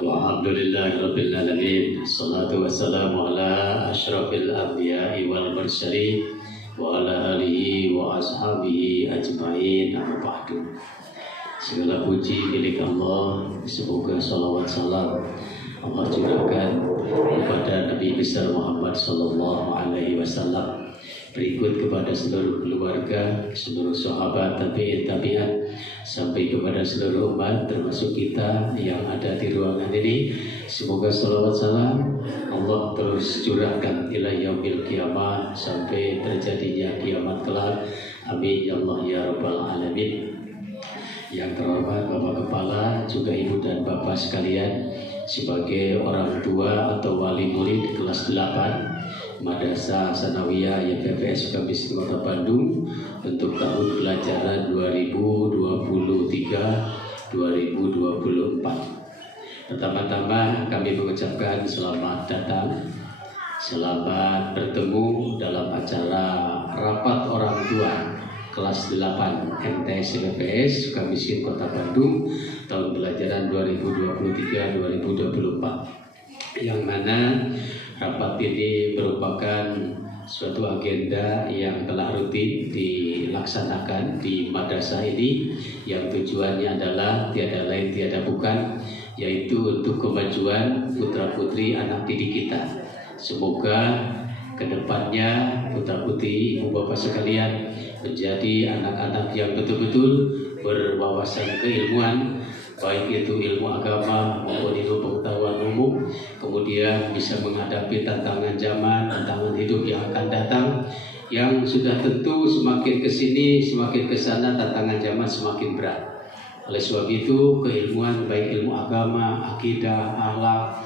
Alhamdulillahirabbil alamin. Wassalatu wassalamu ala asyrafil anbiya'i wal mursalin wa ala alihi wa ashabihi ajmain. Amma ba'du. Segala puji milik Allah. Semoga salawat salam Allah curahkan kepada Nabi besar Muhammad sallallahu alaihi wasallam, berikut kepada seluruh keluarga, seluruh sahabat, tabi'in, tabi'at, sampai kepada seluruh umat termasuk kita yang ada di ruangan ini. Semoga salawat salam Allah terus curahkan ila yaumil qiyamah, sampai terjadinya kiamat kelak. Amin ya Allah ya rabbal alamin. Yang terhormat Bapak Kepala, juga Ibu dan Bapak sekalian, sebagai orang tua atau wali murid kelas 8 Madrasah Sanawiyah YPPS Sukamiskin Kota Bandung untuk tahun pelajaran 2023-2024. Pertama-tama kami mengucapkan selamat datang, selamat bertemu dalam acara rapat orang tua kelas 8 MTS YPPS Sukamiskin Kota Bandung tahun pelajaran 2023-2024, yang mana rapat ini merupakan suatu agenda yang telah rutin dilaksanakan di madrasah ini, yang tujuannya adalah tiada lain tiada bukan, yaitu untuk kemajuan putra-putri anak didik kita. Semoga kedepannya putra-putri ibu bapak sekalian menjadi anak-anak yang betul-betul berwawasan keilmuan, baik itu ilmu agama maupun ilmu pengetahuan umum, kemudian bisa menghadapi tantangan zaman, tantangan hidup yang akan datang, yang sudah tentu semakin kesini semakin kesana tantangan zaman semakin berat. Oleh sebab itu keilmuan, baik ilmu agama, akidah, akhlak,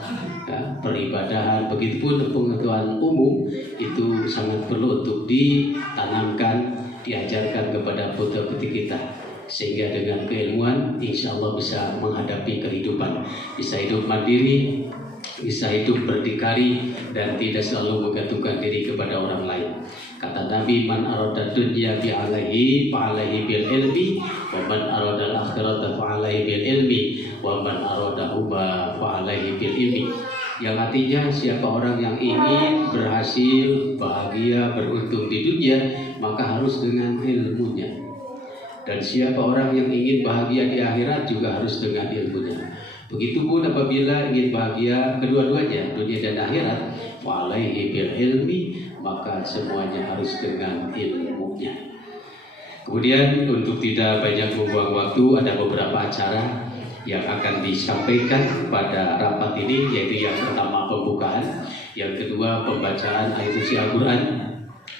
peribadahan, begitupun pengetahuan umum, itu sangat perlu untuk ditanamkan, diajarkan kepada putra-putri kita, sehingga dengan keilmuan insya Allah bisa menghadapi kehidupan, bisa hidup mandiri, bisa hidup berdikari, dan tidak selalu menggantungkan diri kepada orang lain. Kata Nabi, man arada dunya bi'alaihi fa'alaihi bil ilmi, wa man arada al-akhirata fa'alaihi bil ilmi, wa man arada huma fa'alaihi bil ilmi. Yang artinya siapa orang yang ingin berhasil, bahagia, beruntung di dunia, maka harus dengan ilmunya. Dan siapa orang yang ingin bahagia di akhirat juga harus dengan ilmunya. Begitupun apabila ingin bahagia kedua-duanya, dunia dan akhirat, fa'alaihi bil ilmi, maka semuanya harus dengan ilmunya. Kemudian untuk tidak banyak membuang waktu, ada beberapa acara yang akan disampaikan pada rapat ini, yaitu yang pertama pembukaan, yang kedua pembacaan ayat suci Al-Quran,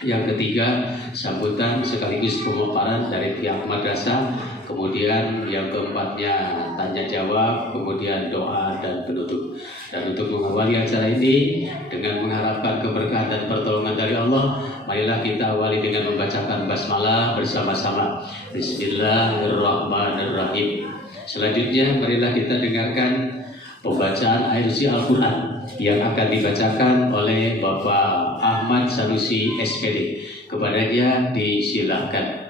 yang ketiga sambutan sekaligus pemaparan dari pihak madrasah, kemudian yang keempatnya tanya jawab, kemudian doa dan penutup. Dan untuk mengawali acara ini dengan mengharapkan keberkahan dan pertolongan dari Allah, marilah kita awali dengan membacakan basmalah bersama-sama. Bismillahirrahmanirrahim. Selanjutnya marilah kita dengarkan pembacaan ayat suci Al-Quran yang akan dibacakan oleh Bapak Ahmad Sanusi SPD. Kepadanya disilakan.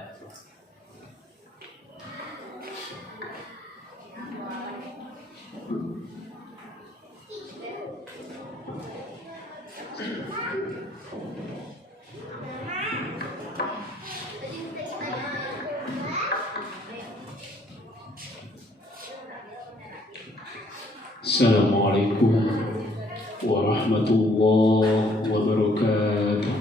Assalamualaikum warahmatullahi wabarakatuh.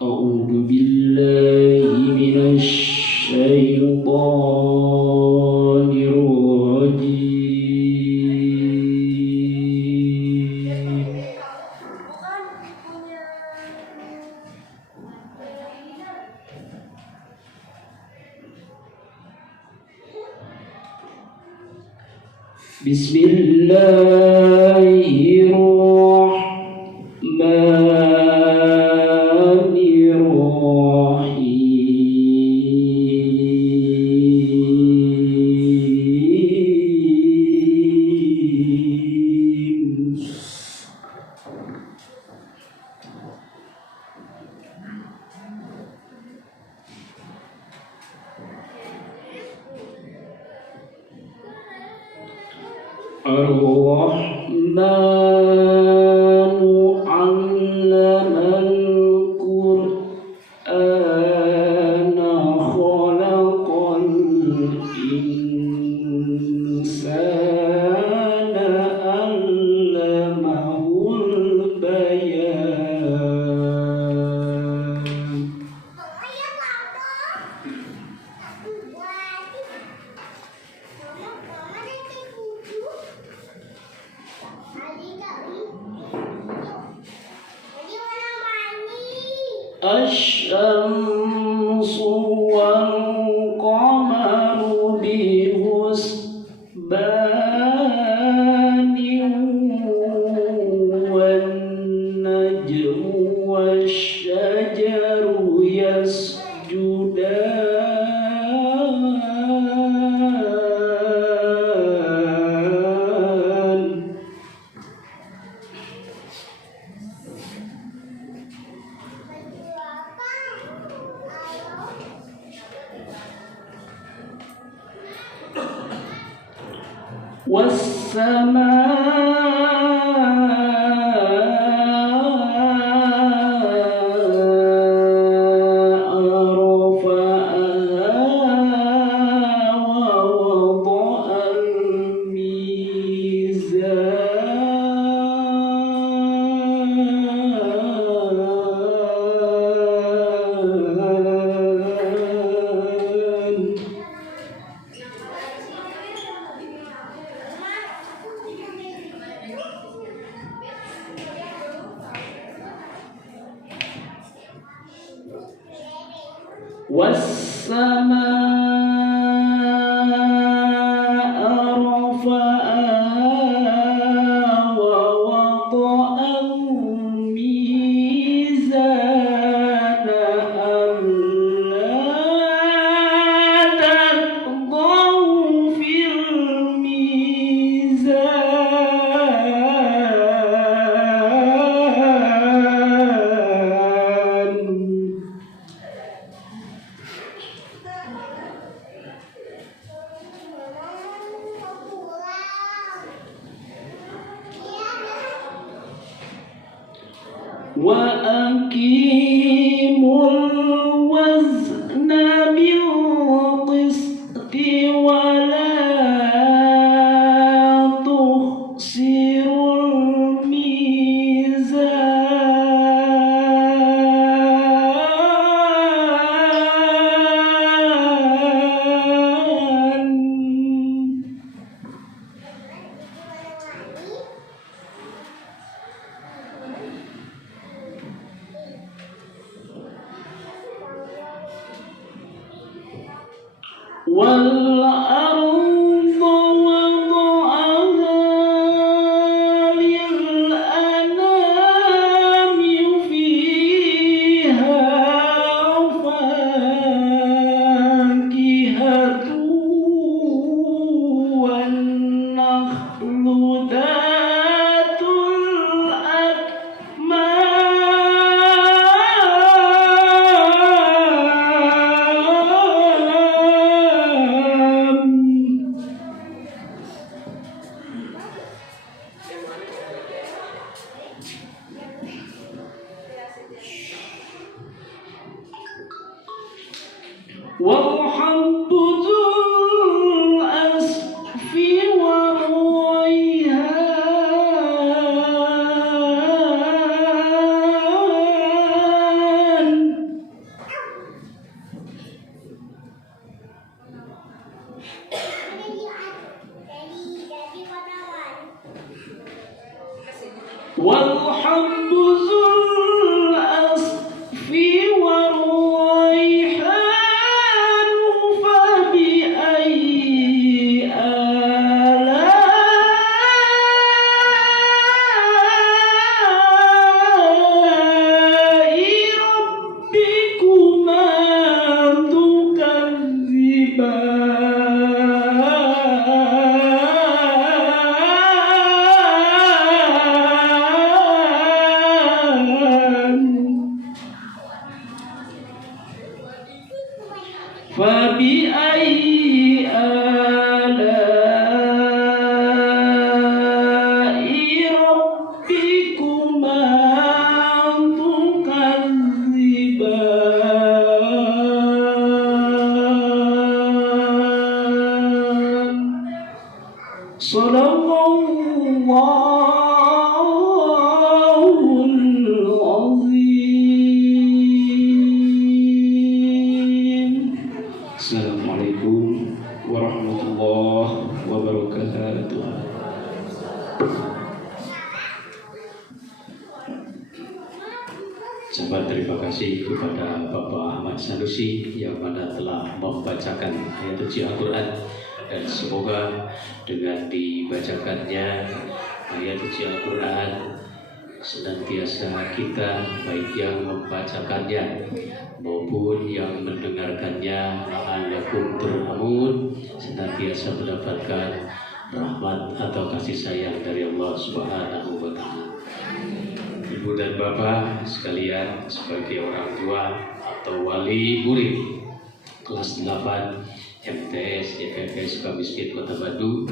A'udzu billahi minasy syaithanir rajim. Bismillahirrahmanirrahim. Ar-Rahmanu 'allamal Qur'ana khalaqal insana 'allamahul bayan. Asy-syamsu wal qamaru bihusbanin wan najmu wasyajaru yasjudan. والسماء رفعها ووضع الميزان ألا تطغوا في الميزان. وأقيموا الوزن بالقسط ولا تخسروا الميزان. والأرض وضعها للأنام فيها فاكهة والنخل ذات الأكمام. والحب ذو العصف والريحان. والحب ذو العصف والريحان فبأي آلاء ربكما تكذبان. Ucapan terima kasih kepada Bapak Ahmad Sanusi yang mana telah membacakan ayat suci Al-Quran, dan semoga dengan dibacakannya ayat suci Al-Quran senantiasa kita, baik yang membacakannya maupun yang mendengarkannya, la'allakum turhamun, senantiasa mendapatkan rahmat atau kasih sayang dari Allah Subhanahu wa Ta'ala. Ibu dan Bapak sekalian, sebagai orang tua atau wali murid kelas 8 MTS YPP Sukamiskin Kota Bandung,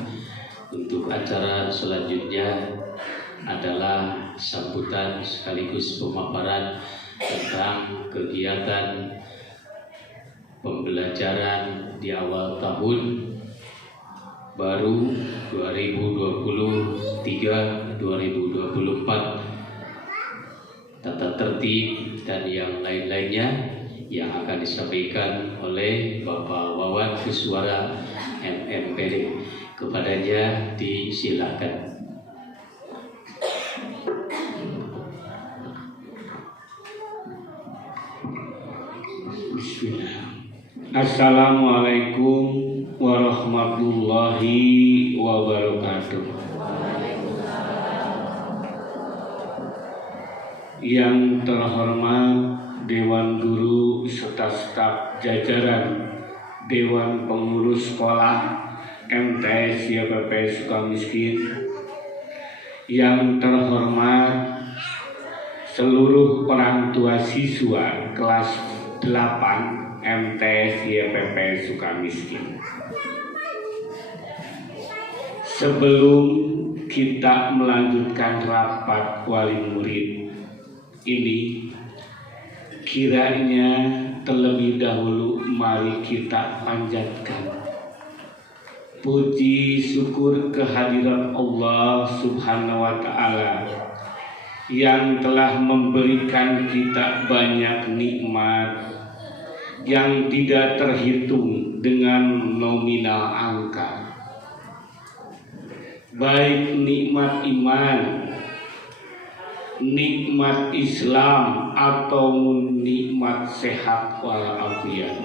untuk acara selanjutnya adalah sambutan sekaligus pemaparan tentang kegiatan pembelajaran di awal tahun baru 2023-2024, tata tertib dan yang lain-lainnya yang akan disampaikan oleh Bapak Wawan Kuswara MMPD. Kepadanya disilakan. Bismillah. Assalamualaikum warahmatullahi wabarakatuh. Yang terhormat Dewan Guru serta staf jajaran Dewan Pengurus Sekolah MTS YPP Sukamiskin, yang terhormat seluruh orang tua siswa kelas 8 MTS YPP Sukamiskin. Sebelum kita melanjutkan rapat wali murid ini, kiranya terlebih dahulu mari kita panjatkan puji syukur kehadirat Allah Subhanahu wa Ta'ala yang telah memberikan kita banyak nikmat yang tidak terhitung dengan nominal angka, baik nikmat iman, nikmat Islam, atau nikmat sehat walafiat.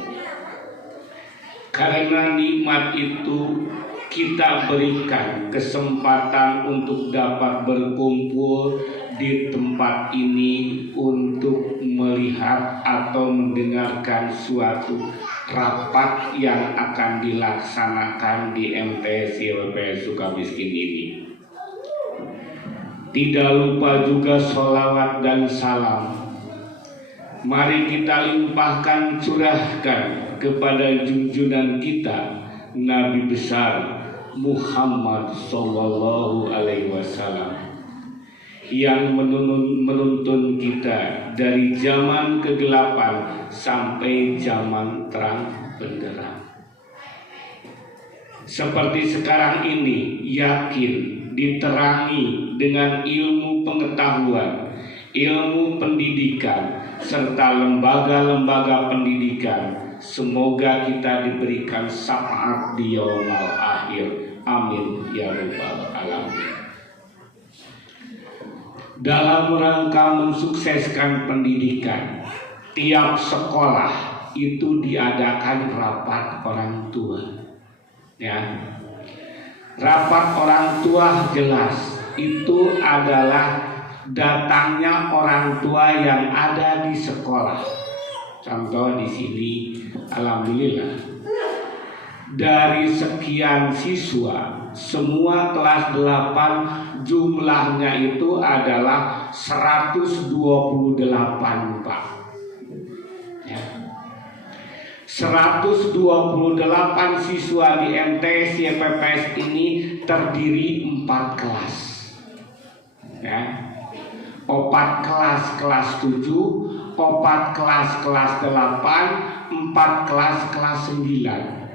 Karena nikmat itu kita berikan kesempatan untuk dapat berkumpul di tempat ini untuk melihat atau mendengarkan suatu rapat yang akan dilaksanakan di MTS YPP Sukamiskin ini. Tidak lupa juga sholawat dan salam mari kita limpahkan, curahkan kepada junjungan kita Nabi besar Muhammad Sallallahu Alaihi Wasallam, yang menuntun kita dari zaman kegelapan sampai zaman terang benderang. Seperti sekarang ini, yakin diterangi dengan ilmu pengetahuan, ilmu pendidikan, serta lembaga-lembaga pendidikan. Semoga kita diberikan syafaat di yaumul akhir. Amin ya rabbal alamin. Dalam rangka mensukseskan pendidikan, tiap sekolah itu diadakan rapat orang tua. Ya, rapat orang tua jelas itu adalah datangnya orang tua yang ada di sekolah. Contoh di sini, alhamdulillah dari sekian siswa, semua kelas 8 jumlahnya itu adalah 128, Pak. Ya. 128 siswa di MTS YPPS ini terdiri 4 kelas. Ya. 4 kelas 7, 4 kelas 8, 4 kelas 9.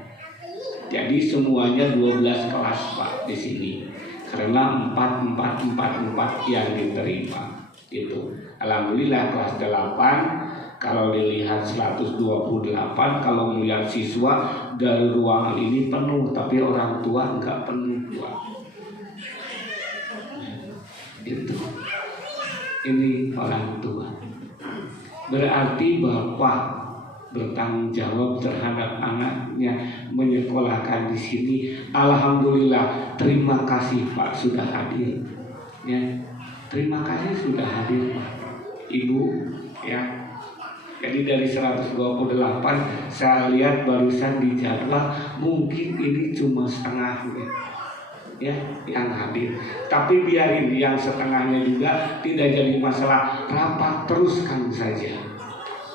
Jadi semuanya 12 kelas, Pak, di sini. Karena 4 yang diterima. Itu. Alhamdulillah kelas 8 kalau dilihat 128, kalau melihat siswa dari ruangan ini penuh, tapi orang tua enggak penuh, Pak. Itu. Ini orang tua. Berarti bapak bertanggung jawab terhadap anaknya menyekolahkan di sini. Alhamdulillah, terima kasih Pak sudah hadir. Ya, terima kasih sudah hadir Pak, Ibu. Ya, jadi dari 128 saya lihat barusan di jadwal mungkin ini cuma setengah ya yang hadir. Tapi biarin yang setengahnya juga, tidak jadi masalah, rapat teruskan saja.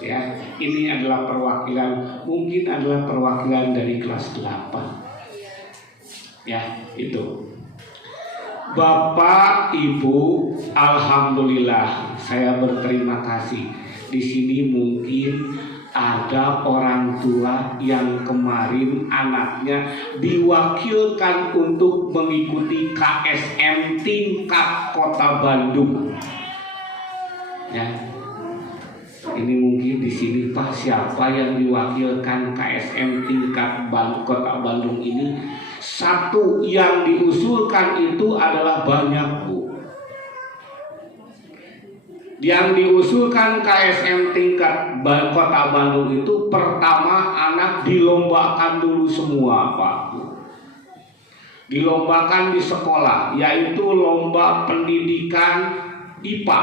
Ya, ini adalah perwakilan, mungkin adalah perwakilan dari kelas 8. Ya, itu. Bapak, Ibu, alhamdulillah saya berterima kasih. Di sini mungkin ada orang tua yang kemarin anaknya diwakilkan untuk mengikuti KSM tingkat Kota Bandung. Ya. Ini mungkin di sini Pak, siapa yang diwakilkan KSM tingkat Kota Bandung ini? Satu yang diusulkan itu adalah banyak Bu. Yang diusulkan KSM tingkat Kota Bandung itu pertama anak dilombakan dulu semua Pak. Dilombakan di sekolah, yaitu lomba pendidikan IPA,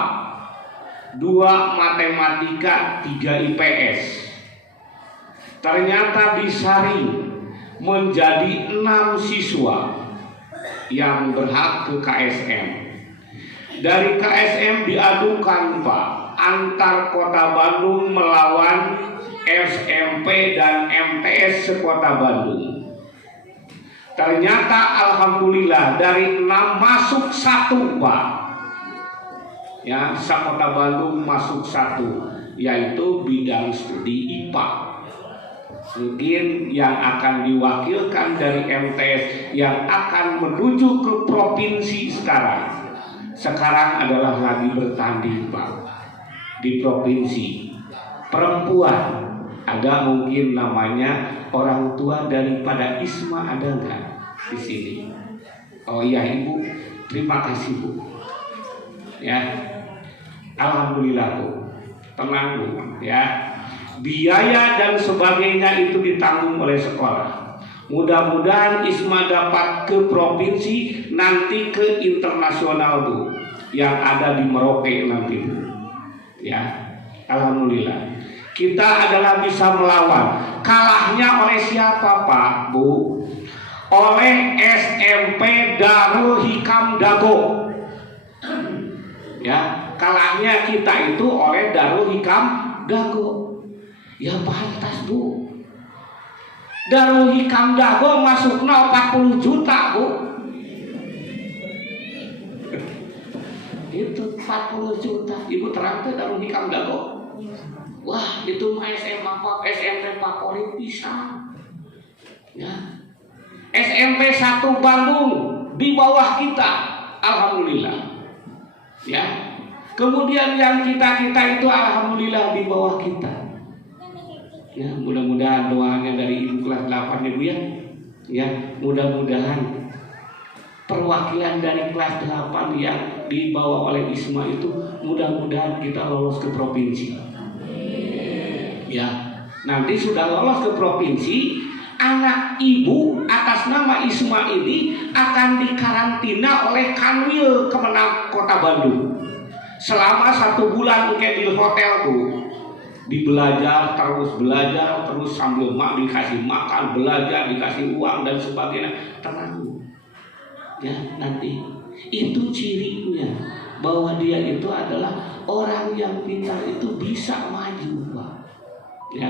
2 matematika, 3 IPS. Ternyata disaring menjadi 6 siswa yang berhak ke KSM. Dari KSM diadukan Pak, antar Kota Bandung melawan SMP dan MTS sekota Bandung. Ternyata alhamdulillah dari 6 masuk 1 Pak. Ya, Kota Bandung masuk 1, yaitu bidang studi IPA. Mungkin yang akan diwakilkan dari MTS yang akan menuju ke provinsi sekarang adalah lagi bertanding Pak di provinsi. Perempuan, ada mungkin namanya orang tua daripada Isma, ada nggak di sini? Oh iya Ibu, terima kasih Bu. Ya, alhamdulillah Bu, tenang Bu. Ya, biaya dan sebagainya itu ditanggung oleh sekolah. Mudah-mudahan Isma dapat ke provinsi, nanti ke internasional Bu, yang ada di Merauke nanti Bu. Ya, alhamdulillah. Kita adalah bisa melawan. Kalahnya oleh siapa Pak Bu? Oleh SMP Darul Hikam Dago. Ya, kalahnya kita itu oleh Darul Hikam Dago. Ya pantas Bu. Darul Hikam Dago masuknya 40 juta Bu. Itu 40 juta. Ibu terang tuh Darul Hikam Dago. Wah, itu mah SMP favorit pisan. Ya. SMP 1 Bandung di bawah kita. Alhamdulillah. Ya, kemudian yang kita itu alhamdulillah di bawah kita. Ya, mudah-mudahan doanya dari Ibu kelas 8 ya Bu ya. Ya, mudah-mudahan perwakilan dari kelas 8 yang dibawa oleh Isma itu mudah-mudahan kita lolos ke provinsi. Ya, nanti sudah lolos ke provinsi, anak Ibu atas nama Isma ini akan dikarantina oleh Kanwil Kemenang Kota Bandung selama 1 bulan kayak di hotel Bu. Belajar terus sambil dikasih makan, belajar, dikasih uang dan sebagainya. Tenang ya, nanti itu cirinya bahwa dia itu adalah orang yang pintar, itu bisa maju Pak. Ya,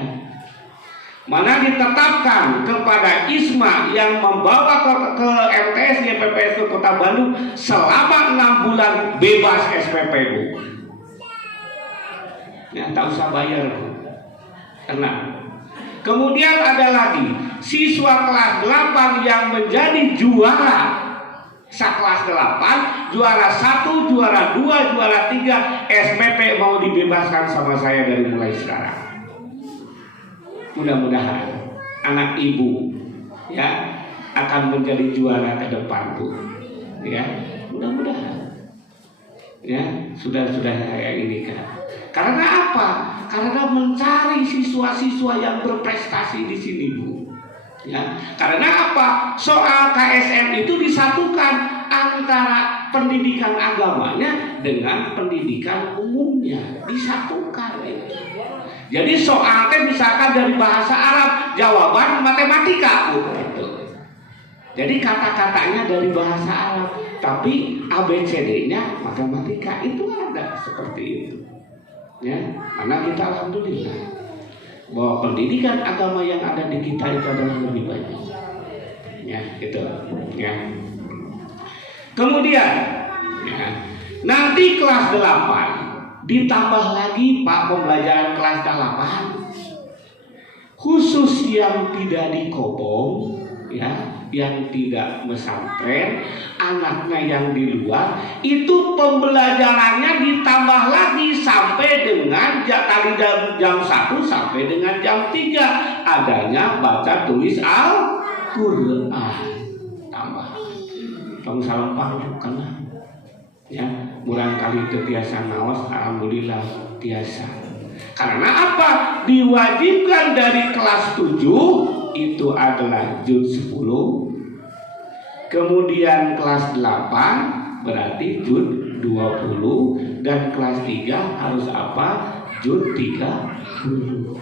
mana ditetapkan kepada Isma yang membawa ke MTS YPPS ke Kota Bandung selama 6 bulan bebas SPP Bu. Ya, tak usah bayar Bu. Tenang. Kemudian ada lagi siswa kelas 8 yang menjadi juara kelas 8, juara 1, juara 2, juara 3 SPP mau dibebaskan sama saya dari mulai sekarang. Mudah-mudahan anak Ibu ya akan menjadi juara ke depan Bu. Ya, mudah-mudahan. Ya, sudah saya ini kan. Karena apa? Karena mencari siswa-siswa yang berprestasi di sini, Bu. Ya, karena apa? Soal KSM itu disatukan antara pendidikan agamanya dengan pendidikan umumnya, disatukan itu. Jadi soalnya misalkan dari bahasa Arab, jawaban matematika, Bu. Gitu. Jadi kata-katanya dari bahasa Arab, tapi ABCD-nya matematika, itu ada seperti itu. Ya, karena kita alhamdulillah bahwa pendidikan agama yang ada di kita itu adalah lebih banyak. Ya, gitu. Ya. Kemudian, ya, nanti kelas 8 ditambah lagi Pak pembelajaran kelas 8 khusus yang tidak dikobong, ya, yang tidak pesantren, anaknya yang di luar, itu pembelajarannya ditambah lagi sampai dengan tadi jam 1 sampai dengan jam 3 adanya baca tulis Al-Quran. Tambah. Kamu salam bukan lah. Ya, murang kali itu biasa nawas, alhamdulillah biasa. Karena apa? Diwajibkan dari kelas 7 itu adalah juz 10. Kemudian kelas 8 berarti juz 20 dan kelas 3 harus apa? Juz 30.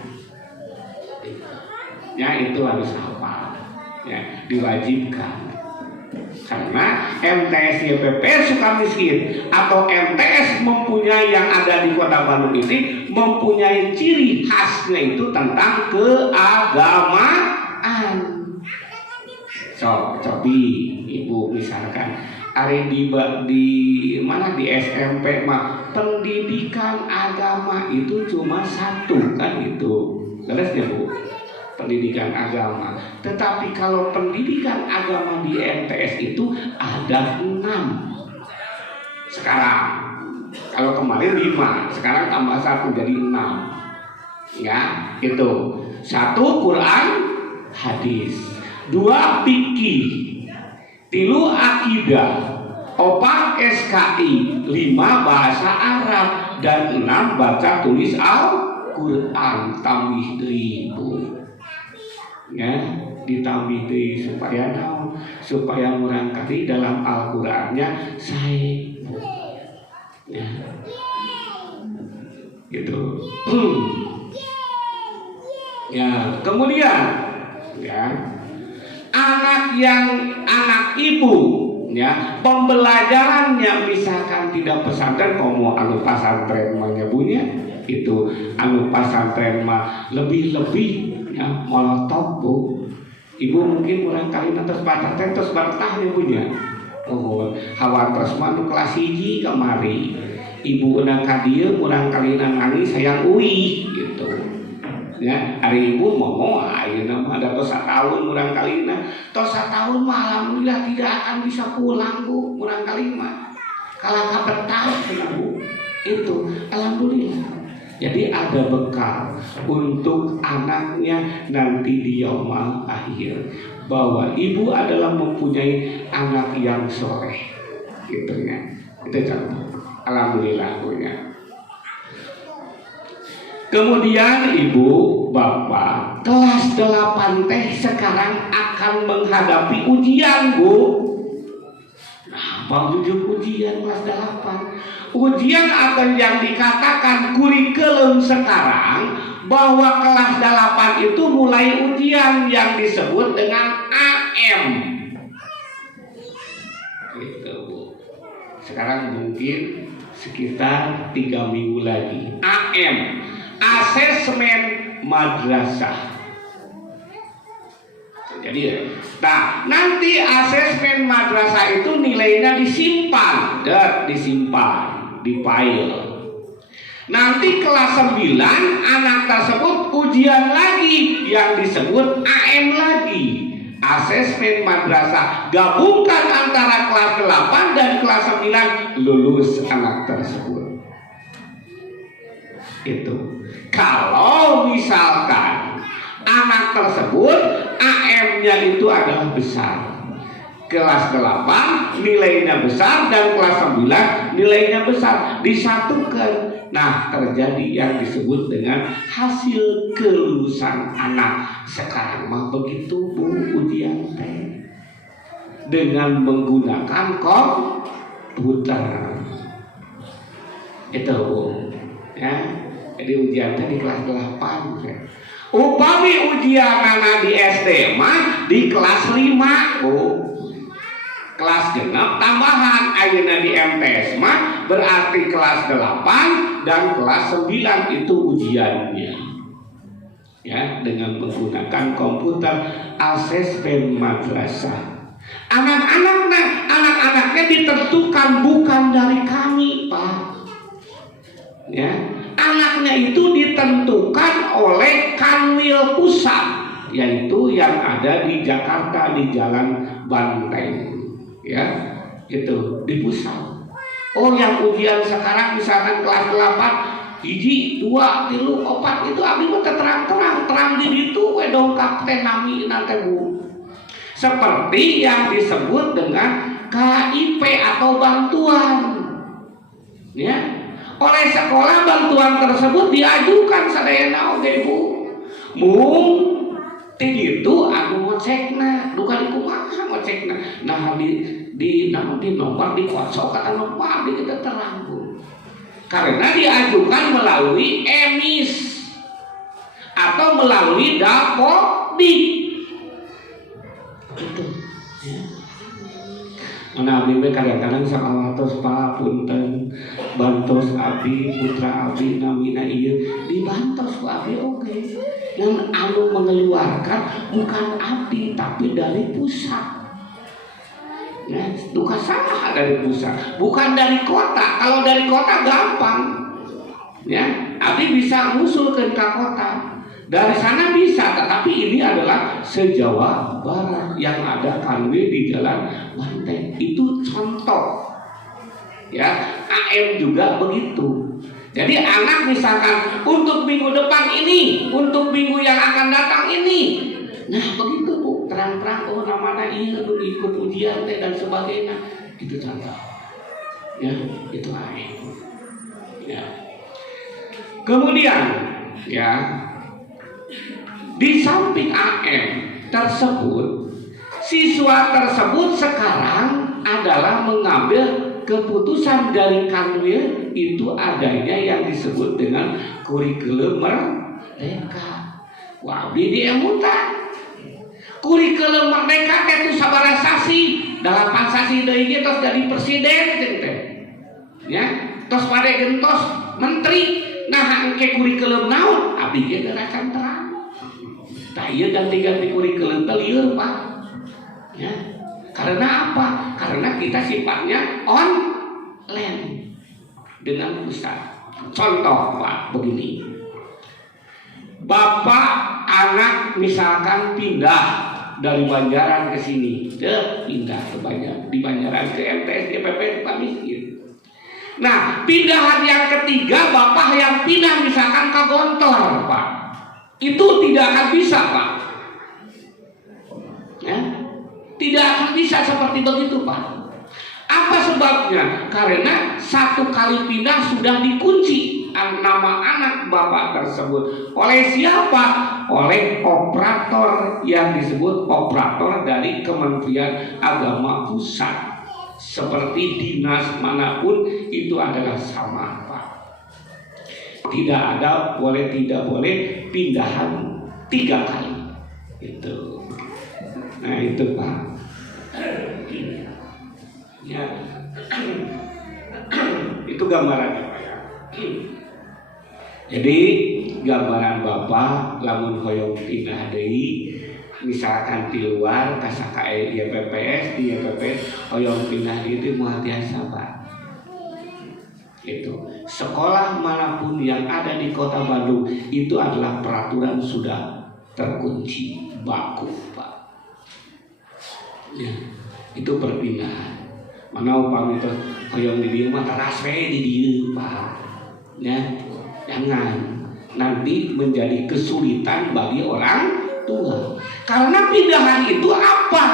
Ya, itu harus apa? Ya, diwajibkan. Karena MTS YPP Sukamiskin atau MTS mempunyai yang ada di Kota Bandung ini mempunyai ciri khasnya itu tentang keagamaan. Cobi Ibu misalkan hari di mana di SMP mah pendidikan agama itu cuma 1 kan itu. Jelas ya Bu? Pendidikan agama. Tetapi kalau pendidikan agama di MTS itu ada 6 sekarang. Kalau kemarin 5, sekarang tambah 1 jadi 6. Ya, itu 1 Quran hadis, 2 fikih, 3 akidah, 4 SKI, 5 bahasa Arab, dan 6 baca tulis Al-Quran. Tambih ribu. Ya, ditambih supaya murangkali dalam Al-Qurannya saya, ya, gitu. Ya, kemudian, ya, anak ibu, ya, pembelajarannya misalkan tidak pesantren, mau anu pesantren menyebutnya itu anu pesantren mah lebih ya, molotov Bu. Ibu mungkin kurang kali terus baca terus bertah ya punya. Oh, hawa terus manu kelas 1 kemari. Ibu nak kadia kurang kali nangis sayang uih gitu. Ya, hari ibu mau ayeuna mah ada tos 1 tahun kurang kali tos 1 tahun mah alhamdulillah tidak akan bisa pulang Bu, kurang kali mah. Kalau betah Bu. Itu alhamdulillah. Jadi ada bekal untuk anaknya nanti di yaumul akhir bahwa ibu adalah mempunyai anak yang soleh, gitu ya. Itu contoh. Alhamdulillah punya. Kemudian ibu, bapak, kelas 8 teh sekarang akan menghadapi ujian Bu. Nah, apa ujian kelas 8? Ujian atau yang dikatakan kurikulum sekarang bahwa kelas 8 itu mulai ujian yang disebut dengan AM. Gitu Bu. Sekarang mungkin sekitar 3 minggu lagi. AM, asesmen madrasah. Jadi, nah nanti asesmen madrasah itu nilainya disimpan di file. Nanti kelas 9 anak tersebut ujian lagi yang disebut AM lagi, asesmen madrasah. Gabungkan antara kelas 8 dan kelas 9 lulus anak tersebut. Itu kalau misalkan anak tersebut AM-nya itu adalah besar. kelas 8 nilainya besar dan kelas 9 nilainya besar, disatukan. Nah, terjadi yang disebut dengan hasil kelulusan anak. Sekarang mah begitu Bu, ujian teh dengan menggunakan komputer. Itu Bu, ya. Jadi ujian teh di kelas 8. Upami ujian anak di SD mah di kelas 5 Bu. Kelas genap tambahan ayeuna di MTS mah berarti kelas 8 dan kelas 9 itu ujiannya. Ya, dengan menggunakan komputer asesmen madrasah. Anak-anaknya ditentukan bukan dari kami, Pak. Ya, anaknya itu ditentukan oleh Kanwil Pusat, yaitu yang ada di Jakarta di Jalan Banteng. Ya, itu di pusat. Oh, yang ujian sekarang misalkan kelas 8 1, 2, 3, 4 itu abdi mah terang di ditu we dongkap teh nami nanti Bu. Seperti yang disebut dengan KIP atau bantuan. Ya. Oleh sekolah bantuan tersebut diajukan sadayana oge Bu. Mung ti itu anu ngecekna duka dikumaha ngecekna nah di nomor di kosong kata nomor di kita terang Bu, karena diajukan melalui emis atau melalui dapodik itu ya. Nah, abdi kadang-kadang sakawatos Pak punten bantos abdi putra abdi namina ieu dibantos ku abdi oke. Dan anu mengeluarkan bukan abdi tapi dari pusat. Ya, duka salah dari pusat, bukan dari kota. Kalau dari kota gampang. Ya, abdi bisa ngusulkeun ke kota. Dari sana bisa, tetapi ini adalah se-Jawa Barat yang ada Kanwil di Jalan Banteng. Itu contoh. Ya, AM juga begitu. Jadi anak misalkan untuk minggu depan ini, untuk minggu yang akan datang ini. Nah, begitu Bu, terang-terang oh namanya ini ikut ujian dan sebagainya. Itu contoh. Ya, itu AM. Ya. Kemudian, ya, di samping AM tersebut, siswa tersebut sekarang adalah mengambil keputusan dari Kanwil itu adanya yang disebut dengan kurikulum merdeka. Wah, di emutan. Kurikulum merdeka itu sabaraha sasi, 8 sasi deui ge tos jadi presiden teh. Ya, tos pade gentos menteri. Nah, engke kurikulum naon? Abdi ge gerakan terang. Tah ieu ganti-ganti kurikulum teh lieur, Pak. Ya. Karena apa? Karena kita sifatnya online dengan pusat. Contoh Pak, begini. Bapak anak misalkan pindah dari Banjaran ke sini, pindah ke Banjaran, di Banjaran ke MTS, DPP, Pak miskin. Nah, pindahan yang ketiga bapak yang pindah misalkan ke Gontor, Pak. Itu tidak akan bisa, Pak. Ya? Tidak akan bisa seperti begitu, Pak. Apa sebabnya? Karena satu kali pindah sudah dikunci nama anak bapak tersebut. Oleh siapa? Oleh operator yang disebut operator dari Kementerian Agama Pusat. Seperti dinas manapun itu adalah sama, Pak. Tidak ada tidak boleh pindahan 3 kali. Itu. Nah itu Pak. Ya. Itu gambarannya Pak. Jadi gambaran Bapak lamun hoyong pindah deui misalkan di luar kasakae di YPPS hoyong pindah itu mual biasa Pak. Itu sekolah manapun yang ada di Kota Bandung itu adalah peraturan sudah terkunci baku Pak. Ya, itu perpindahan. Mana upami itu hoyong di dieu mah teras we di dieu Pak. Ya, jangan nanti menjadi kesulitan bagi orang tua. Karena pindahan itu apa?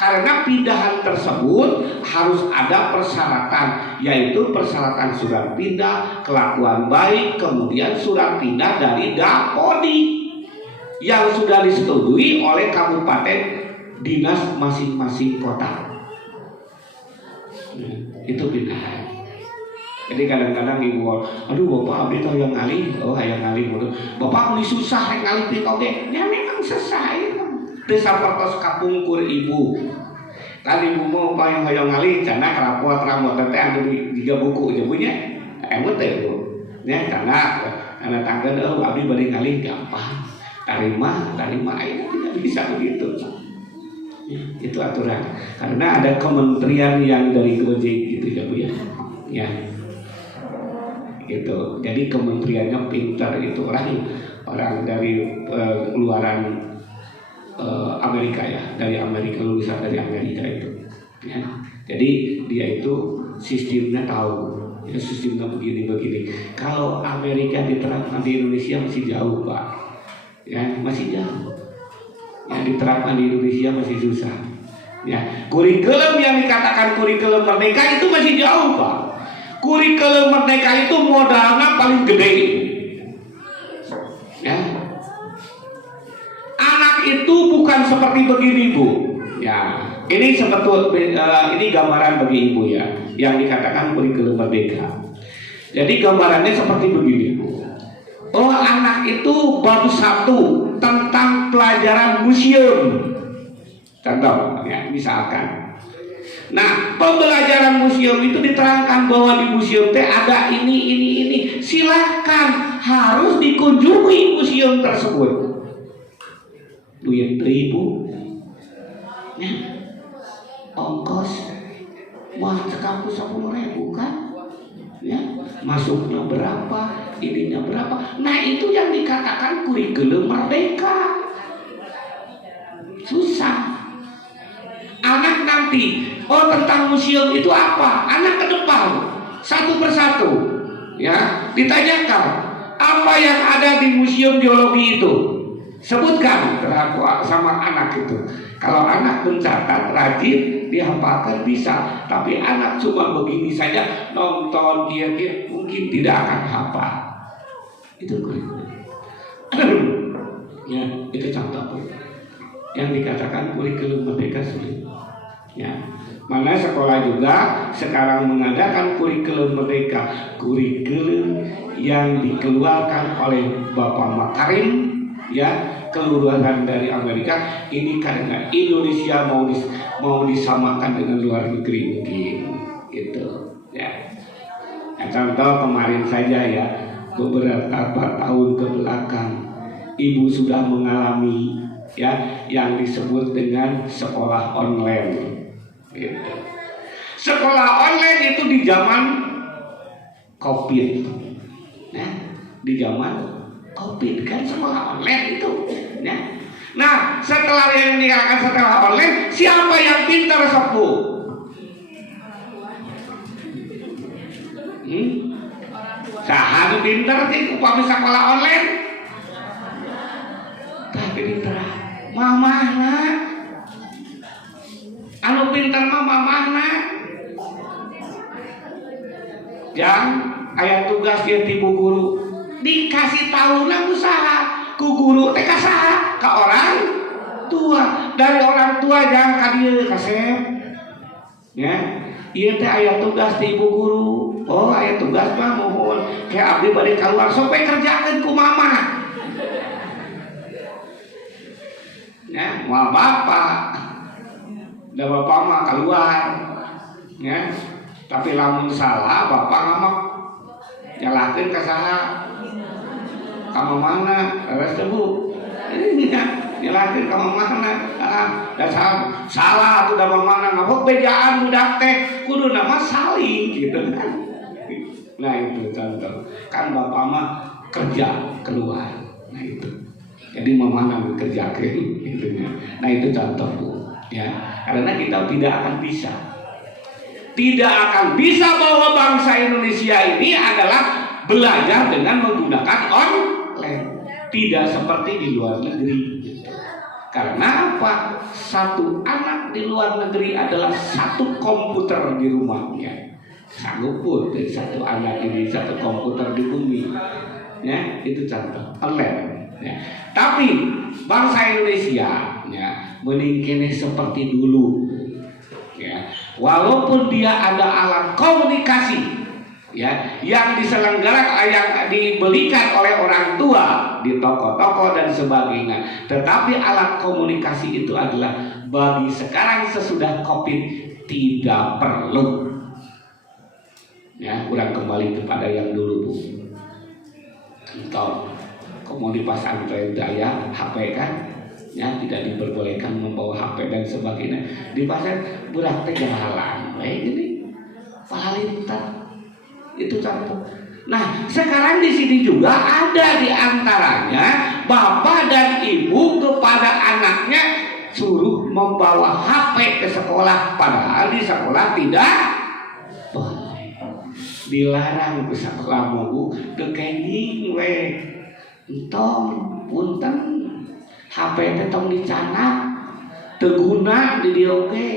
Karena pindahan tersebut harus ada persyaratan, yaitu persyaratan surat pindah, kelakuan baik, kemudian surat pindah dari Dapodi yang sudah disetujui oleh kabupaten dinas masing-masing kota. Itu pindahan. Jadi kadang-kadang ibu, aduh bapak abdi tau yang ngalih, yang ngalih mulut. Bapak beli susah yang ngalih pit oke, ya memang selesai. Desa pertos kapungkur ibu. Kan ibu mau yang ngalih, karena kerapot rambut tete ada di 3 buku aja punya. Emang teh bu, ya karena tangga abdi balik ngalih gampang. Tarima aja tidak bisa begitu. Itu aturan. Karena ada kementerian yang dari Gojek gitu ya bu ya. Ya. Gitu. Jadi kementeriannya pintar itu orang dari keluaran Amerika ya, dari Amerika, lulusan dari Amerika itu. Ya. Jadi dia itu sistemnya tahu, ya, sistemnya begini. Kalau Amerika diterapkan di Indonesia masih jauh pak, ya masih jauh. Yang diterapkan di Indonesia masih susah. Ya, kurikulum yang dikatakan kurikulum merdeka itu masih jauh pak. Kurikulum merdeka itu modalnya paling gede. Ya. Anak itu bukan seperti begini bu. Ya, ini ini gambaran bagi ibu ya, yang dikatakan kurikulum merdeka. Jadi gambarannya seperti begini bu. Oh anak itu bab 1 tentang pelajaran museum. Contoh ya, misalkan. Nah, pembelajaran museum itu diterangkan bahwa di museum teh ada ini. Silakan, harus dikunjungi museum tersebut. Duit 1.000. Ya. Ongkos mah sekampus 10.000 kan? Ya, masuknya berapa, ininya berapa. Nah, itu yang dikatakan kurikulum merdeka. Susah. Anak nanti, tentang museum itu apa? Anak ke depan, satu persatu, ya, ditanyakan apa yang ada di museum geologi itu. Sebutkan sama anak itu. Kalau anak mencatat rajin, dihafalkan bisa. Tapi anak cuma begini saja, nonton dia mungkin tidak akan hafal. Itu kurikulum. Ya, itu contoh yang dikatakan kurikulum merdeka sulit. Ya, mana sekolah juga sekarang mengadakan kurikulum merdeka, kurikulum yang dikeluarkan oleh Bapak Makarim, ya, kelulusan dari Amerika. Ini karena Indonesia mau disamakan dengan luar negeri mungkin, gitu. Ya. Contoh kemarin saja ya, beberapa tahun ke belakang, ibu sudah mengalami ya yang disebut dengan sekolah online. Gitu. Sekolah online itu di zaman COVID, ya, di zaman COVID kan sekolah online itu. Ya. Nah, setelah yang dikatakan setelah online, siapa yang pintar sepuh? Saha pintar sih upami sekolah online? Tapi pintar mamahna. Anu pintar mah mamahna. Yang aya tugas dia ti guru dikasih tahu usaha ku guru teh ka saha? Ka orang tua. Dari orang tua jangan ka dieu kasep. Ya, ieu teh aya tugas ti ibu guru. Oh, aya tugas mah mohon kayak abdi bade keluar sok we kerjakeun ku mama. Ya, mau bapak. Da bapak mah keluar. Ya. Tapi lamun salah bapak ngomong nyalakeun ka saha? Ka mana? Terus teh Bu. Nyalakeun ka mana? Da salah atuh da mana ngabok bejaan budak teh kudu nama saling gitu kan. Nah itu contoh. Kan bapak mah kerja keluar. Nah itu. Jadi mana bekerjakan gitu ya. Nah itu contoh Bu. Ya, karena kita tidak akan bisa bahwa bangsa Indonesia ini adalah belajar dengan menggunakan online, tidak seperti di luar negeri gitu. Karena apa? Satu anak di luar negeri adalah satu komputer di rumahnya. Sanggup pun dari satu anak ini satu komputer di bumi. Ya, itu contoh. Online. Ya. Tapi bangsa Indonesia ya meningkini seperti dulu. Ya, walaupun dia ada alat komunikasi ya yang diselenggarakan yang dibelikan oleh orang tua di toko-toko dan sebagainya, tetapi alat komunikasi itu adalah bagi sekarang sesudah Covid tidak perlu. Ya, kurang kembali kepada yang dulu Bu. Entah kemudian pas Android daya HP kan, ya tidak diperbolehkan membawa HP dan sebagainya. Di pasar budak teh jalan, gini, palintan. Itu contoh. Nah, sekarang di sini juga ada di antaranya bapak dan ibu kepada anaknya suruh membawa HP ke sekolah, padahal di sekolah tidak boleh. Dilarang ke sekolah Bu, kekenging we. Entong punten HP teh tong dicanak teu guna di dieu oge.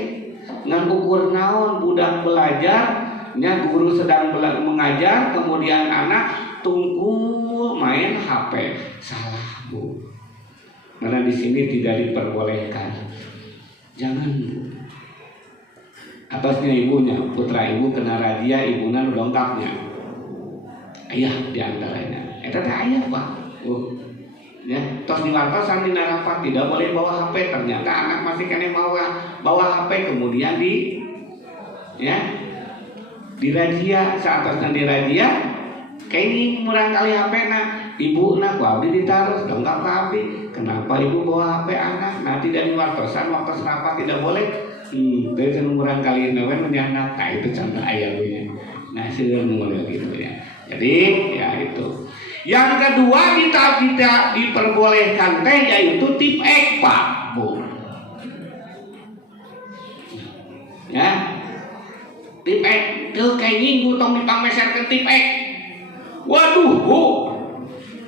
Ngan ukur naon budak belajar nya guru sedang mengajar, kemudian anak tunggu main HP. Salah Bu, karena di sini tidak diperbolehkan. Jangan Bu. Atasnya ibunya, putra ibu kena razia, ibunya dongkapnya. Ayah diantaranya. Eta teh ayah Pak. Ya, tos diwartosan di rapat tidak boleh bawa HP. Ternyata anak masih kena bawa HP, kemudian dirazia. Saat dirazia kayaknya murang kali HP ibu ku abdi ditaruh dongkap ke abdi. Kenapa ibu bawa HP anak? Nah tidak diwartosan waktu serapat tidak boleh. Dari murang kali nawen menyanak. Nah itu contoh ayahnya. Nah sudah mulai gitu ya. Jadi ya itu. Yang kedua kita diperbolehkan teh yaitu tip X Pak Bu. Ya. Tip X tuh kayak minggu tong dipangmeser ke tip X. Waduh Bu,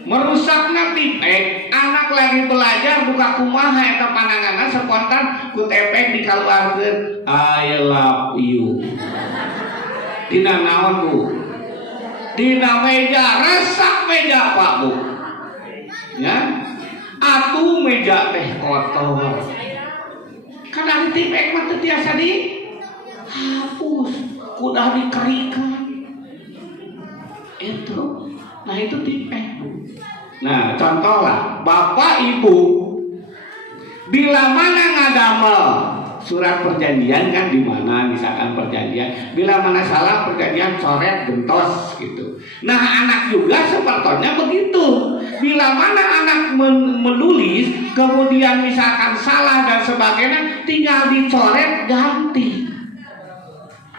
merusakna tip X. Anak lagi belajar buka kumaha eta pandanganna spontan ku tepek dikaluarkeun I love you. Dina naon Bu? Dina meja, resak meja Pak Bu. Ya, atuh meja teh kotor. Kan ari tip X mah teu tiasa dihapus, kudah dikeringkan. Itu, nah itu tip X. Nah contoh lah, bapak ibu bila mana ngadamel surat perjanjian kan di mana misalkan perjanjian, bila mana salah perjanjian coret gentos gitu. Nah anak juga sepertinya begitu. Bila mana anak menulis kemudian misalkan salah dan sebagainya, tinggal dicoret ganti.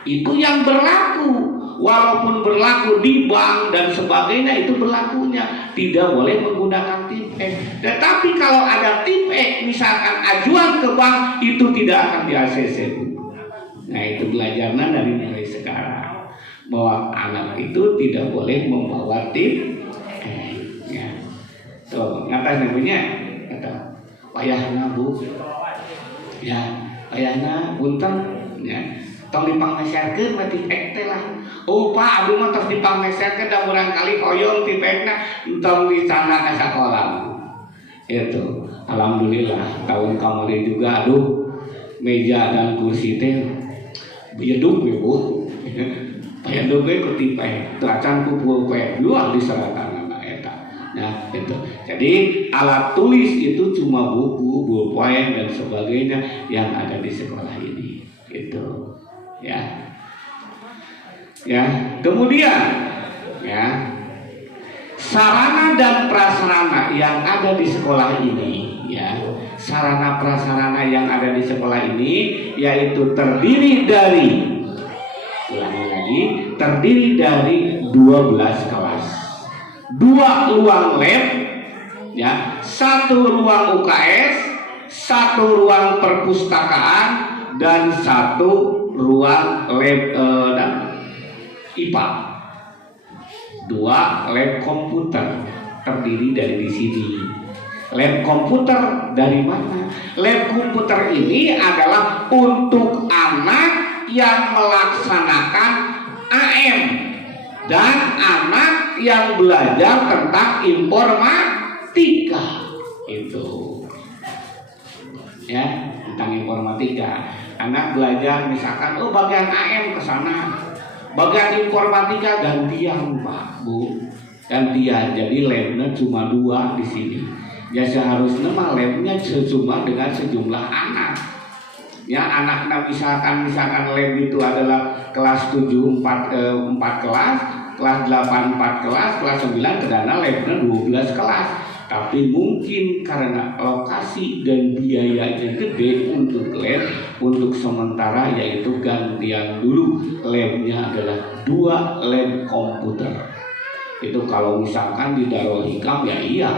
Itu yang berlaku. Walaupun berlaku di bank dan sebagainya itu berlakunya, tidak boleh menggunakan tip X. Tetapi kalau ada tip X misalkan ajuan ke bank itu tidak akan di ACC. Nah itu belajarnya dari mulai sekarang bahwa anak itu tidak boleh membawa tip X. Ya. Tuh, ngapain namanya? Kata payahna Bu. Ya, payahna punten ya. Tong dipangmeserkeun mah tip X teh lah. Oh Pak, abdi mah tos dipangmeserkeun da urang kali hoyong tip X-na tong dicana ka sakola. Itu. Alhamdulillah tahun kemarin juga meja dan kursi teh beuduk we Bu. Beuduk we ku tip X. Teu acan ku pulpen luar di seratanana eta. Nah, itu. Jadi alat tulis itu cuma buku, pulpen dan sebagainya yang ada di sekolah ini. Itu. Ya. Kemudian ya sarana dan prasarana yang ada di sekolah ini ya, sarana prasarana yang ada di sekolah ini yaitu terdiri dari terdiri dari 12 kelas, 2 ruang lab ya, 1 ruang UKS, 1 ruang perpustakaan dan 1 ruang lab dan IPA, 2 lab komputer terdiri dari di sini. Lab komputer dari mana? Lab komputer ini adalah untuk anak yang melaksanakan AM dan anak yang belajar tentang informatika. Itu ya, tentang informatika. Anak belajar misalkan bagian AM ke sana, bagian informatika gantian Pak Bu, gantian. Jadi labnya cuma 2 di sini. Ya seharusnya mah labnya cuma dengan sejumlah anak. Ya anak-anak misalkan lab itu adalah kelas 7 4 kelas, kelas 8 4 kelas, kelas 9 kedana labnya 12 kelas. Tapi mungkin karena lokasi dan biayanya gede untuk lab, untuk sementara yaitu gantian dulu labnya adalah 2 lab komputer. Itu kalau misalkan di Darul Hikam ya iya.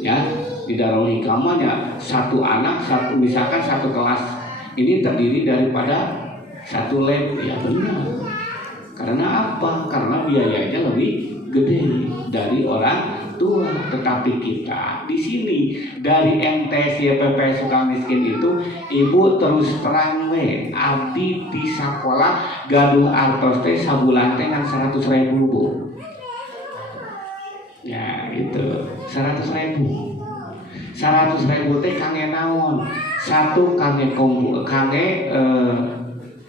Ya, di Darul Hikamanya satu anak misalkan satu kelas ini terdiri daripada 1 lab, ya benar. Karena apa? Karena biayanya lebih gede dari orang tua. Tetapi kita di sini dari MTS YPP Sukamiskin itu ibu terus terang abdi di sekolah gaduh artos teh sabulan teh kan 100.000 Bu. Ya itu 100.000 teh kange naon, 1 kange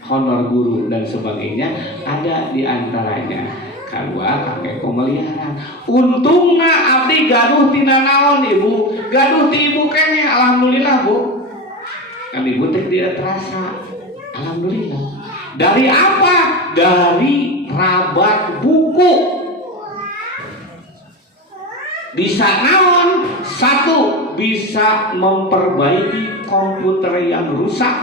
honor guru dan sebagainya ada di antaranya. 2 kange pemeliharaan. Untungna abdi gaduh tina naon ibu, gaduh ti ibu kene alhamdulillah Bu. Kan ibu teh tidak terasa. Alhamdulillah. Dari apa? Dari rabat buku. Bisa naon? 1 bisa memperbaiki komputer yang rusak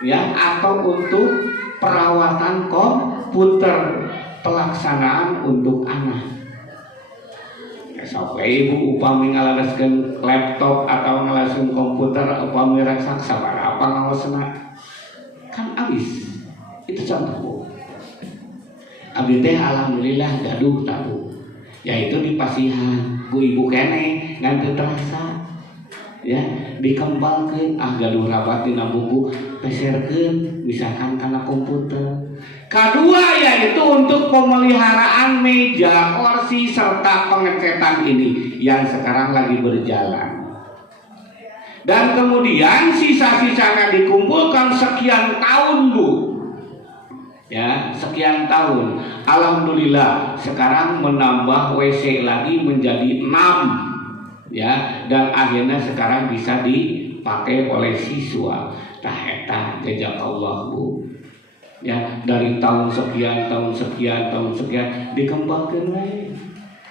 ya, atau untuk perawatan komputer pelaksanaan untuk anak. Ya sampai ibu upami ngaladaskeun laptop atau ngaladaskeun komputer upami raksak sabaraha ngaosna kan abis. Itu contoh. Abdi teh alhamdulillah gaduh tabu. Yaitu di pasihan Bu ibu kene ngan terasa ya dikembangkeun gaduh rabat dina buku peserkeun misalkan karena komputer. Kedua yaitu untuk pemeliharaan meja, kursi serta pengecetan ini yang sekarang lagi berjalan. Dan kemudian sisa-sisanya dikumpulkan sekian tahun Bu. Ya, sekian tahun. Alhamdulillah sekarang menambah WC lagi menjadi 6 ya, dan akhirnya sekarang bisa dipakai oleh siswa. Tah eta jazakallah Bu. Ya, dari tahun sekian dikembangkan we.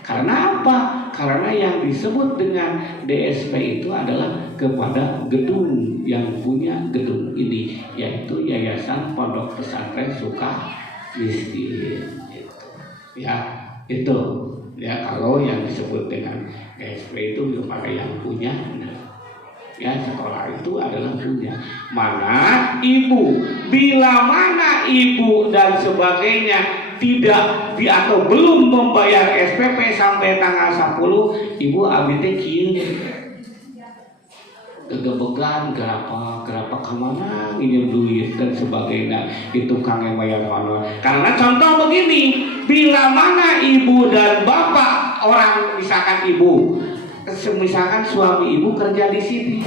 Karena apa? Karena yang disebut dengan DSP itu adalah kepada gedung yang punya gedung ini, yaitu Yayasan Pondok Pesantren Sukamiskin. Ya, itu. Ya, kalau yang disebut dengan DSP itu kepada yang punya. Ya, sekolah itu adalah punya. Mana ibu, bila mana ibu dan sebagainya tidak atau belum membayar SPP sampai tanggal 10, ibu abdi teh kieu gegebegan gerapa kemana nginjem duit dan sebagainya. Itu kang yang bayar honor. Karena contoh begini, bila mana ibu dan bapak orang misalkan ibu, misalkan suami ibu kerja di sini,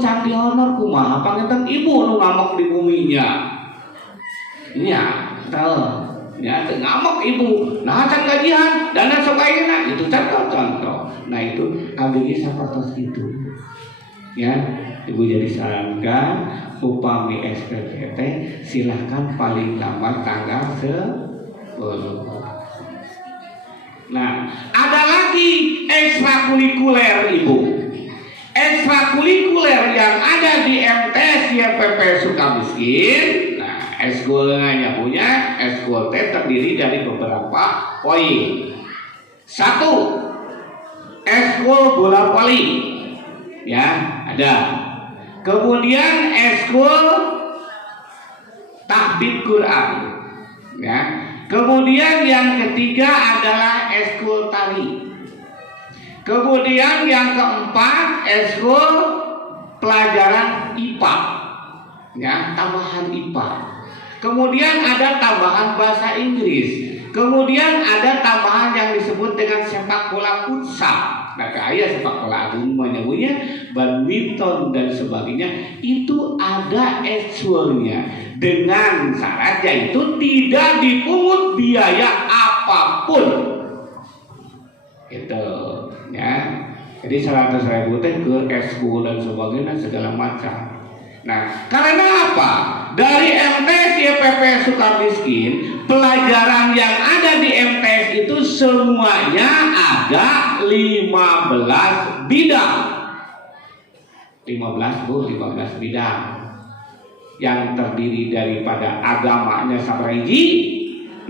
can di honor kumaha pangetan ibu nu ngamuk di buminya. Nya, tahu. Ya, ngamuk ibu. Nah, can gajian dan sebagainya itu contoh. Nah, itu abdi sapertos itu. Ya, ibu jadi sarankan upami SPPT silahkan paling lambat tanggal 10. Nah, ada lagi ekstrakurikuler ibu. Ekstrakurikuler yang ada di MTS YPP Sukamiskin. Nah, eskulnya punya eskul terdiri dari beberapa poin. 1, eskul bola voli. Ya, ada. Kemudian eskul tahfidz Quran. Ya. Kemudian yang ketiga adalah eskul tari. Kemudian yang keempat, eskul pelajaran IPA, ya, tambahan IPA. Kemudian ada tambahan bahasa Inggris. Kemudian ada tambahan yang disebut dengan sepak bola futsal. Nah, kayak sepak bola agung menyebutnya badminton dan sebagainya. Itu ada ekskulnya dengan syarat yaitu tidak dipungut biaya apapun. Itu, ya. Jadi 100.000 teh ke ekskul dan sebagainya segala macam. Nah, karena apa? Dari MTS YPP Sukamiskin, pelajaran yang ada di MTS itu semuanya ada 15 bidang. 15 bidang. Yang terdiri daripada agamanya sabriji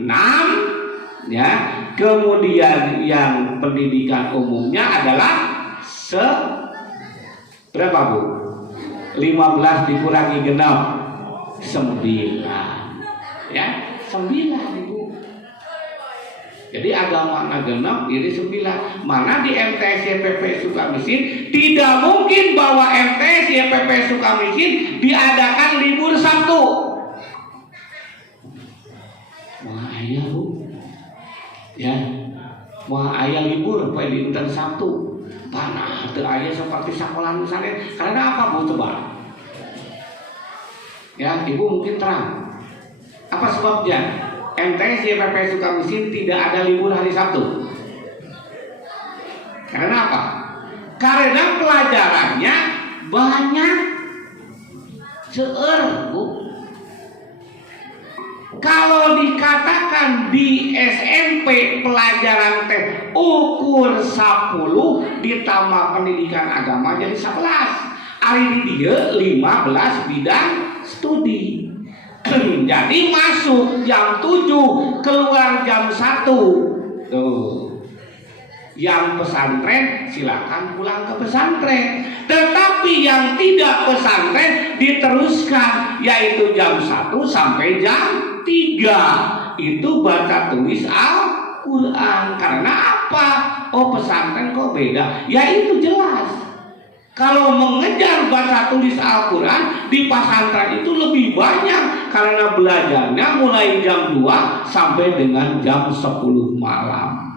6, ya. Kemudian yang pendidikan umumnya adalah berapa, Bu? 15 dikurangi genap 9, ya, 9, Ibu. Jadi agama genap ini 9. Mana di MTS YPP Sukamiskin tidak mungkin bahwa MTS YPP Sukamiskin diadakan libur Sabtu. Wah, ayah, Bu, ya, wah, ayah libur pada dinten Sabtu. Panah teu aya seperti sekolah misalnya. Karena apa, Bu, coba? Ya, Ibu mungkin terang. Apa sebabnya? MTS YPP Sukamiskin tidak ada libur hari Sabtu. Karena apa? Karena pelajarannya banyak. Seueur, Bu. Kalau dikatakan di SMP pelajaran teh ukur 10 ditambah pendidikan agama jadi 11. Ari di dia 15 bidang studi. Jadi masuk jam 7, keluar jam 1. Tuh. Yang pesantren silakan pulang ke pesantren. Tetapi yang tidak pesantren diteruskan, yaitu jam 1 sampai jam 3 itu baca tulis Al-Quran. Karena apa? Oh, pesantren kok beda? Ya itu jelas. Kalau mengejar baca tulis Al-Quran di pesantren itu lebih banyak karena belajarnya mulai jam 2 sampai dengan jam 10 malam.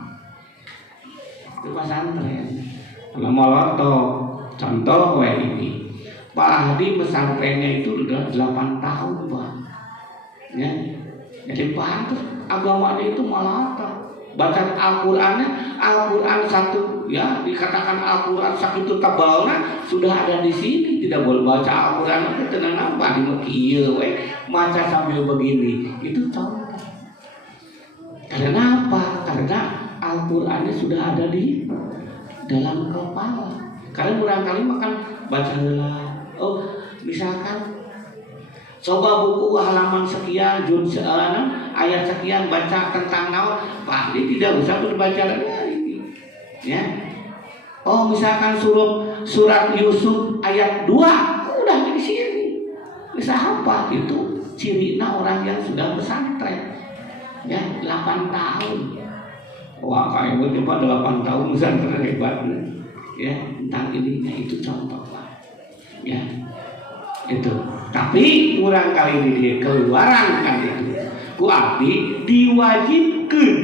Itu pesantren. Kalau moloto contoh ini Pak Hadi pesantrennya itu udah 8 tahun, Pak. Ya. Jadi pantas agamanya itu malah baca Al-Qur'annya, Al-Qur'an satu, ya, dikatakan Al-Qur'an sakitu tebalnya sudah ada di sini. Tidak boleh baca Al-Qur'an itu tenang apa di kieu we maca sambil begini. Itu contoh. Karena apa? Karena Al-Qur'annya sudah ada di dalam kepala. Karena barangkali makan baca heula. Oh, misalkan coba buku halaman sekian, juz ayat sekian, baca tentang naon, pasti tidak usah berbaca lagi. Ya. Oh, misalkan surat Yusuf ayat 2, udah di sini. Bisa apa? Itu cirina orang yang sudah pesantren. Ya, 8 tahun. Wah, kayak gue coba 8 tahun pesantren hebat. Ya, tentang ininya itu contoh, Pak. Ya. Itu. Tapi kurang kali ini keluaran kan itu. Ku abdi diwajibkeun.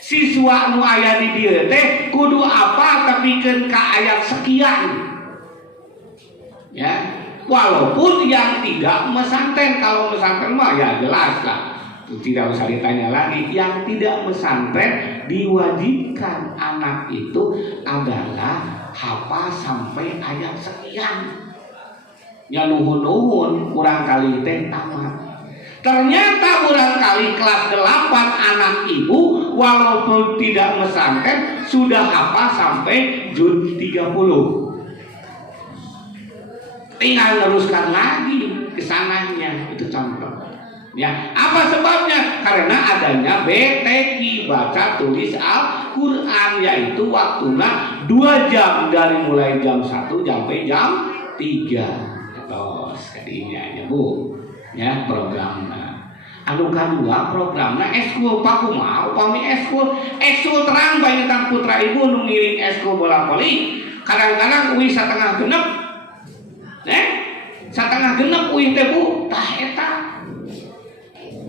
Siswa nu aya di dieu teh kudu apa tepikeun ka ayat sekian. Ya, walaupun yang tidak mesantren, kalau mesantren mah ya jelas lah. Tidak usah ditanya lagi. Yang tidak mesantren diwajibkan anak itu adalah hafal sampai ayat sekian. Ya nuhun-nuhun kurang kali teh tamat. Ternyata kurang kali kelas 8 anak ibu walaupun tidak mesantren sudah hafal sampai juz 30. Tinggal teruskan lagi kesananya, itu contoh. Ya, apa sebabnya? Karena adanya BTQ, baca tulis Al-Qur'an, yaitu waktunya 2 jam dari mulai jam 1 sampai jam 3. Tos kadinya ya, Bu. Ya, programnya. Anu kadua programna eskul pakumaha upami eskul terang banyakan putra ibu nu ngiring eskul bola voli kadang-kadang uih satengah genep satengah genep uih teh Bu tah eta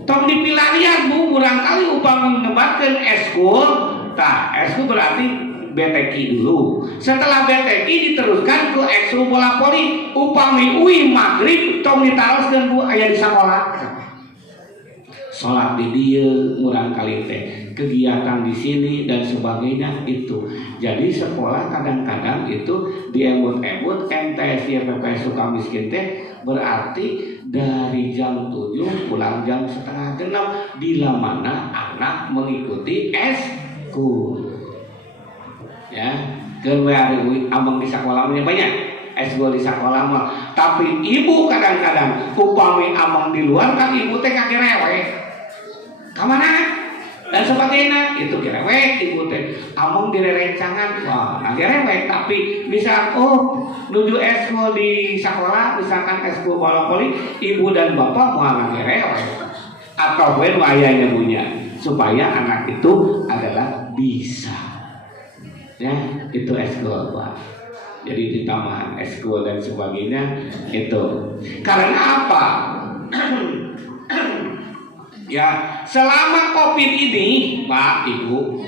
tong dipilarian Bu barangkali upami nebatkeun eskul tah eskul berarti BTK dulu. Setelah BTK diteruskan ke ekskul bola voli. Upami uih maghrib tong ditaroskeun Bu aya di sekolah. Salat di dieu murang kali teh, kegiatan di sini dan sebagainya itu. Jadi sekolah kadang-kadang itu diemut-emut MTS YPPS Sukamiskin teh berarti dari jam 7 pulang jam setengah 6 bila mana anak mengikuti eskul. Ya, keluar abang di sekolah banyak eskul di sekolah mah. Tapi ibu kadang-kadang upami abang di luar kan ibu teh kaki reweh. Kamana dan sebagainya itu gerewek ibu teh among direrencangan wah gerewek tapi bisa nuju eskul di sekolah misalkan eskul bola voli ibu dan bapak mau gerewek atau ben wayanya punya supaya anak itu adalah bisa ya itu eskul Pak. Jadi di tambahan eskul dan sebagainya itu karena apa? Ya, selama Covid ini, Pak, Ibu,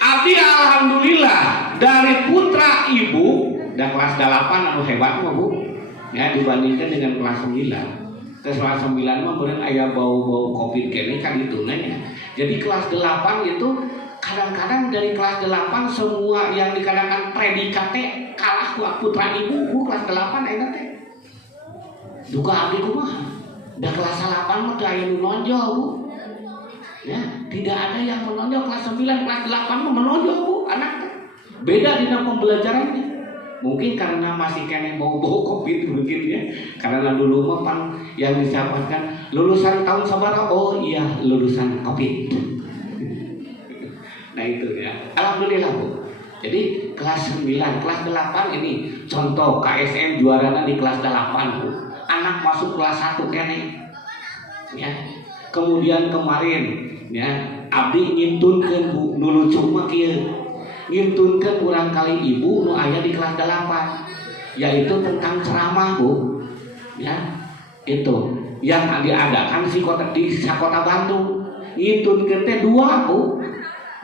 abdi alhamdulillah dari putra Ibu dan kelas 8 anu hebat mah Bu. Ya, dibandingkan dengan kelas 9. Kelas 9 mah bener aya bau-bau Covid kene kan itu nanya. Jadi kelas 8 itu kadang-kadang dari kelas 8 semua yang dikatakan predikat teh kalah ku putra Ibu, Bu kelas 8 eta teh. Duka abdi kumaha? Dan kelas 8 mah teu aya nu menonjol Bu. Ya, tidak ada yang menonjol kelas 9, kelas 8 mah menonjol Bu anak teh. Beda dina pembelajarannya. Mungkin karena masih kene bau-bau Covid begitu ya. Karena dulu mah pan yang disampaikan lulusan tahun sabaraha? Oh iya, lulusan Covid. Nah itu ya. Alhamdulillah Bu. Jadi kelas 9, kelas 8 ini contoh KSM juarana di kelas 8 Bu. Anak masuk kelas 1 kene ya. Kemudian kemarin ya abdi ngintunkeun Bu nu lucu mah kieu ngintunkeun urang kali ibu nu aya di kelas 8 yaitu tentang ceramah Bu ya itu yang diadakan di Kota Bandung ngintunkeun teh 2 Bu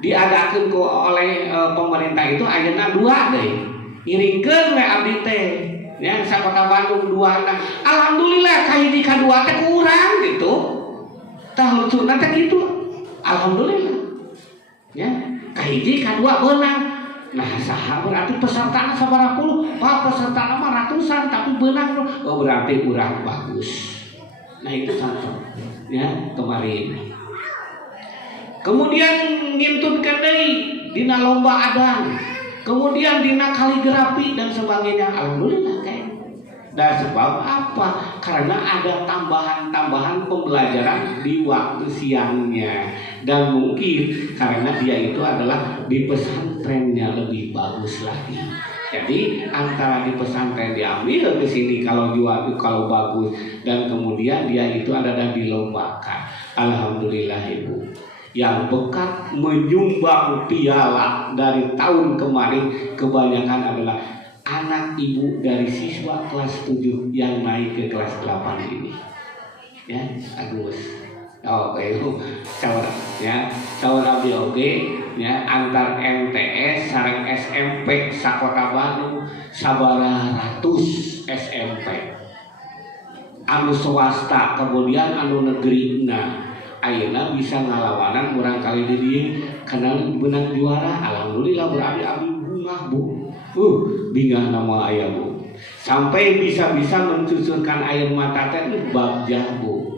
diadakeun oleh pemerintah itu ayeuna 2 deui ngiringkeun we abdi teh ya Kota Bandung 2 nah alhamdulillah kahiji kadua teh kurang gitu tah lucuna teh gitu alhamdulillah ya kahiji kadua beunang nah saha berarti pesertana sabaraha puluh Pak pesertana mah ratusan tapi beunang oh berarti urang bagus nah itu contoh ya kemarin kemudian ngintutkeun deui dina lomba adan kemudian dina kaligrafi dan sebagainya alhamdulillah kayak. Dan sebab apa? Karena ada tambahan-tambahan pembelajaran di waktu siangnya dan mungkin karena dia itu adalah di pesantrennya lebih bagus lagi. Jadi antara di pesantren diambil ke sini kalau bagus dan kemudian dia itu adalah dilombakan. Alhamdulillah Ibu. Yang bekat menyumbang piala dari tahun kemarin kebanyakan adalah anak ibu dari siswa kelas 7 yang naik ke kelas 8 ini. Ya, Agus. Oke, saudara ya, saudara oke ya antar MTS sareng SMP sakota Bandung sabaraha ratus SMP. Anu swasta kemudian anu negrina ayeuna bisa ngalawanan urang kali di dieu kana beunang juara alhamdulillah berabdi-abdi bunga Bu. Bingah nama ayah Bu sampai bisa-bisa mencucurkan air mata teh bagjah Bu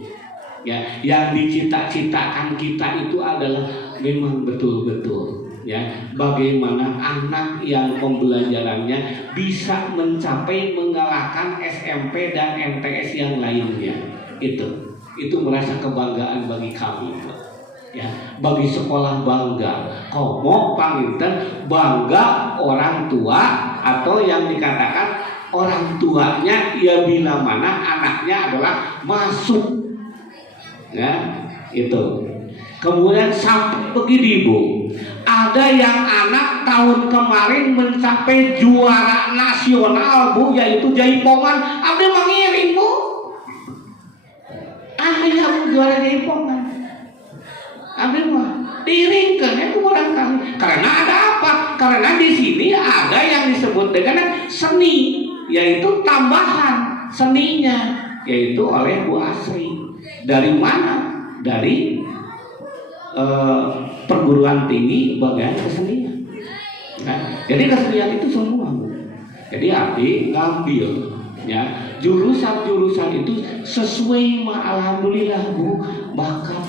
ya yang dicita-citakan kita itu adalah memang betul-betul ya bagaimana anak yang pembelajarannya bisa mencapai mengalahkan SMP dan MTS yang lainnya itu merasa kebanggaan bagi kami ya bagi sekolah bangga komo panginten bangga orang tua atau yang dikatakan orang tuanya ya bila mana anaknya adalah masuk Ya, itu. Kemudian sampai begini Bu, ada yang anak tahun kemarin mencapai juara nasional Bu, yaitu Jaipongan. Ada mengiring Bu, ada yang juara Jaipongan. Ada mah diiringkan itu barangkali. Karena ada apa? Karena di sini ada yang disebut dengan seni, yaitu tambahan seninya, yaitu oleh Bu Asri. Dari mana? Dari perguruan tinggi bagian kesenian. Nah, jadi kesenian itu semua. Jadi adik ngambil ya jurusan-jurusan itu sesuai alhamdulillah Bu, bakat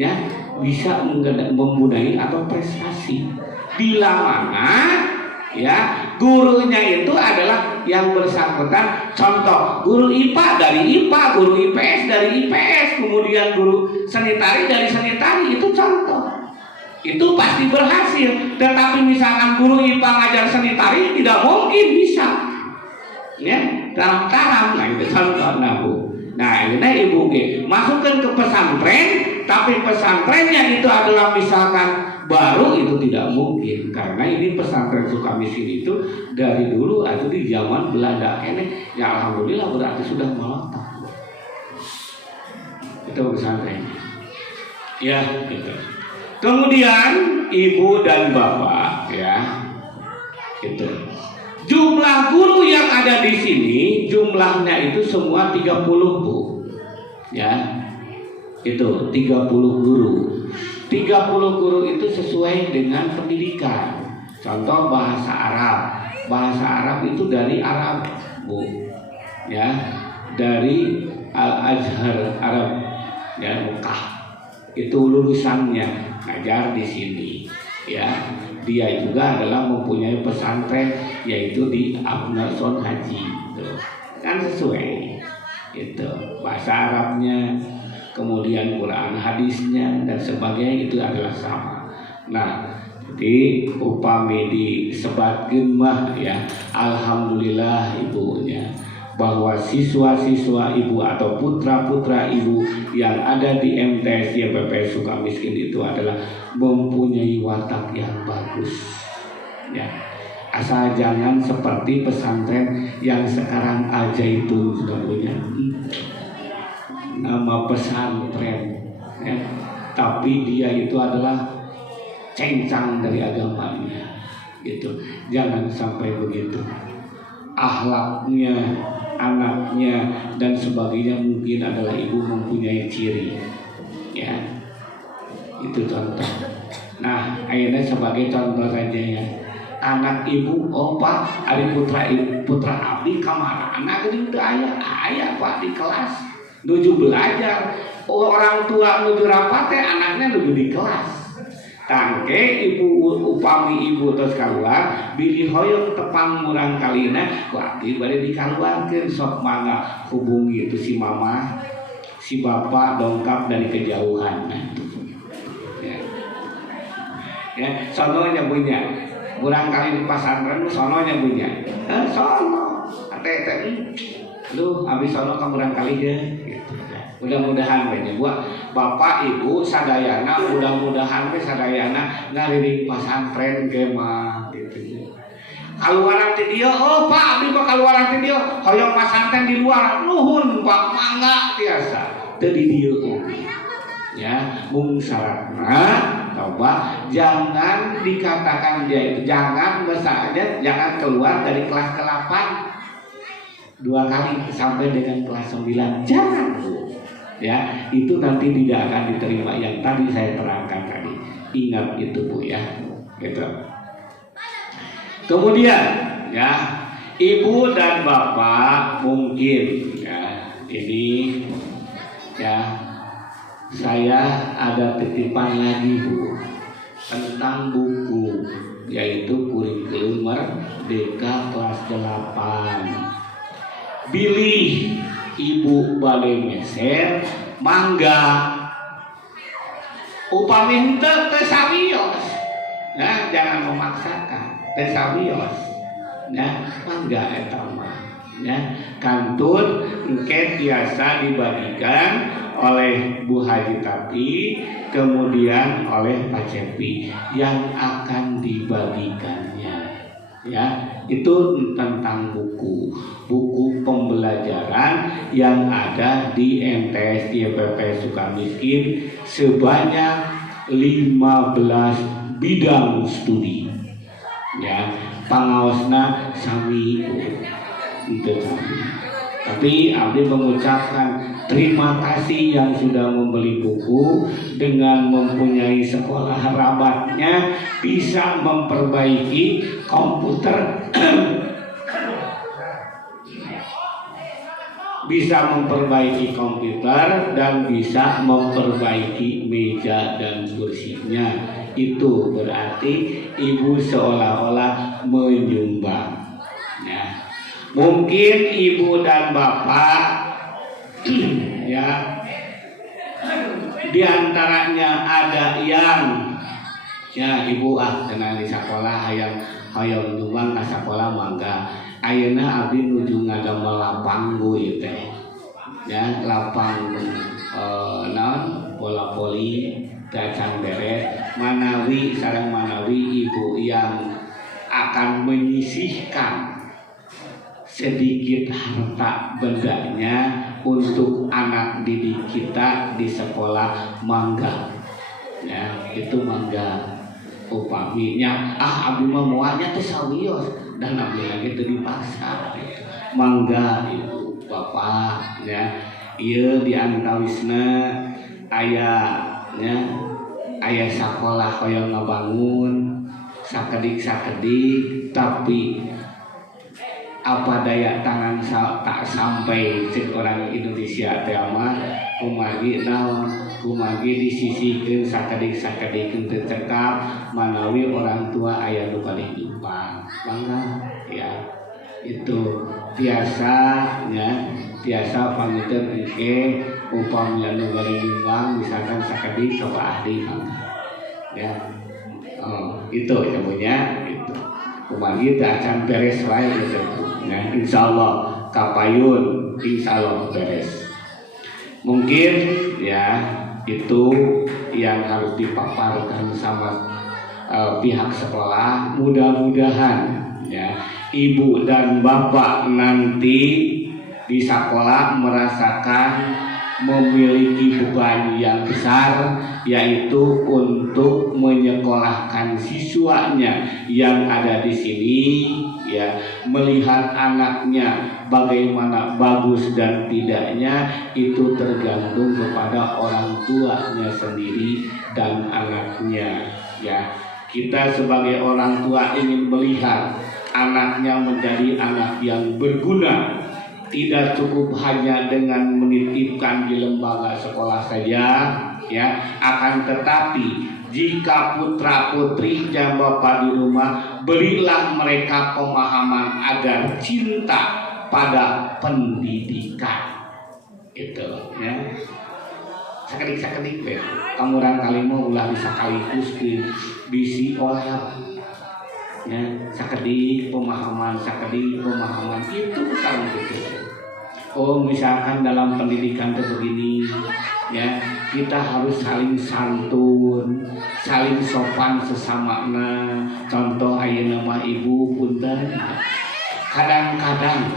ya bisa mempunyai atau prestasi. Bila mana ya gurunya itu adalah yang bersangkutan. Contoh, guru IPA dari IPA, guru IPS dari IPS, kemudian guru seni tari dari seni tari, itu contoh. Itu pasti berhasil. Tetapi misalkan guru IPA ngajar seni tari tidak mungkin bisa. Ya, taram-taram, nah itu contoh Bu. Nah, ini Ibu masukkan ke pesantren, tapi pesantrennya itu adalah misalkan baru, itu tidak mungkin. Karena ini pesantren Sukamiskin itu dari dulu atau di zaman Belanda ini, ya alhamdulillah berarti sudah meletak. Itu pesantren. Ya, gitu. Kemudian Ibu dan Bapak ya, itu. Jumlah guru yang ada di sini jumlahnya itu semua 30 Bu. Ya. Itu 30 guru. 30 guru itu sesuai dengan pendidikan. Contoh bahasa Arab. Bahasa Arab itu dari Arab Bu. Ya. Dari Al-Azhar Arab ya, Mekah. Itu lulusannya ngajar di sini. Ya. Dia juga adalah mempunyai pesantren yaitu di Abnason Haji gitu. Kan sesuai itu bahasa Arabnya, kemudian Quran hadisnya dan sebagainya itu adalah sama. Nah, jadi upami disebatkeun mah ya alhamdulillah ibunya bahwa siswa-siswa Ibu atau putra-putra Ibu yang ada di MTS YPP Sukamiskin itu adalah mempunyai watak yang bagus. Ya. Asal jangan seperti pesantren yang sekarang aja itu sudah punya nama pesantren, ya. Tapi dia itu adalah cengcang dari agamanya, gitu. Jangan sampai begitu. Akhlaknya, anaknya dan sebagainya mungkin adalah Ibu mempunyai ciri, ya. Itu contoh. Nah, akhirnya sebagai contoh saja ya. Anak Ibu, oh Pak, ada putra abdi kamar anak itu ayah Pak di kelas nuju belajar. Oh, orang tua nuju rapat anaknya nuju di kelas. Tangke Ibu upami Ibu terus keluar bilih hoyong tepang murang kalina ku abdi bade dikaluarkeun sok mangga hubungi itu si mama si bapak dongkap dari kejauhan. Nah, itu. Ya, sononya punya murang kali di pesantren sononya punya. Sono ate lu abis sono ka murang kali ya gitu. Mudah-mudahan banyak buat bapak ibu sadayana, mudah-mudahan we sadayana ngariring pesantren ge mah gitu. Kaluaran ti dieu, oh Pak abdi mah kaluaran ti dieu, hoyong pesantren di luar. Nuhun Pak, mangga tiasa. Teu di dieu. Ya, mung syaratna coba jangan dikatakan dia itu jangan misalnya jangan keluar dari kelas ke-8 2 kali sampai dengan kelas 9. Jangan Bu. Ya, itu nanti tidak akan diterima yang tadi saya terangkan tadi. Ingat itu Bu ya. Gitu. Kemudian ya, Ibu dan Bapak mungkin ya ini ya saya ada titipan lagi Bu tentang buku yaitu kurikulum Merdeka kelas 8. Bilih Ibu bade meser mangga upami henteu teu sarios. Nah, jangan memaksakan teu sarios. Nah, mangga eta mah Ya, kantun engke biasa dibagikan oleh Bu Haji Tapi, kemudian oleh Pak Cepi yang akan dibagikannya. Ya, itu tentang buku pembelajaran yang ada di MTS YPP Sukamiskin sebanyak 15 bidang studi. Ya, pangaosna sami itu sami. Tapi abdi mengucapkan terima kasih yang sudah membeli buku, dengan mempunyai sekolah rabatnya bisa memperbaiki komputer bisa memperbaiki komputer dan bisa memperbaiki meja dan kursinya. Itu berarti ibu seolah-olah menyumbang. Ya. Mungkin ibu dan bapak ya diantaranya ada yang ya ibu kenal di sekolah hayang nyumbang ke sekolah mangga. Ayeuna abdi nuju ngadamel lapang ieu teh. Ya, lapang naon bola voli dacan beres manawi sareng manawi ibu yang akan menyisihkan sedikit harta bendanya untuk anak didik kita di sekolah mangga. Ya, itu mangga. Upaminya abdi mah moalnya teh sawios dan abdi lagi teu dipaksa. Mangga ibu bapak ya. Ieu di antawisna aya sekolah hoyong ngabangun sakedik tapi apa daya tangan tak sampai cek orang Indonesia teh mah kumagi disisikeun sakedik-sakedikeun teu cekap manawi orang tua aya nu paling nyumbang. Bangga ya. Itu biasa pamiteun engke upami anu bari nyumbang misalkan sakedik coba ahli ya. Itu semuanya itu. Kumagi teh acan beres wae gitu. Nah, insyaallah kapayun, insyaallah beres. Mungkin ya itu yang harus dipaparkan sama pihak sekolah. Mudah-mudahan ya ibu dan bapak nanti di sekolah merasakan memiliki beban yang besar, yaitu untuk menyekolahkan siswanya yang ada di sini, ya, melihat anaknya bagaimana bagus dan tidaknya itu tergantung kepada orang tuanya sendiri dan anaknya, ya. Kita sebagai orang tua ingin melihat anaknya menjadi anak yang berguna. Tidak cukup hanya dengan menitipkan di lembaga sekolah saja, ya. Akan tetapi jika putra putri dan bapak di rumah, berilah mereka pemahaman agar cinta pada pendidikan. Itu, ya. Sakedik we. Kamu kali mau ulah bisa sekaligus bisi oleh ya, sakedik pemahaman itu kalau gitu. Oh, misalkan dalam pendidikan itu begini, ya, kita harus saling santun, saling sopan sesamana. Contoh ayeuna mah ibu punten. Kadang-kadang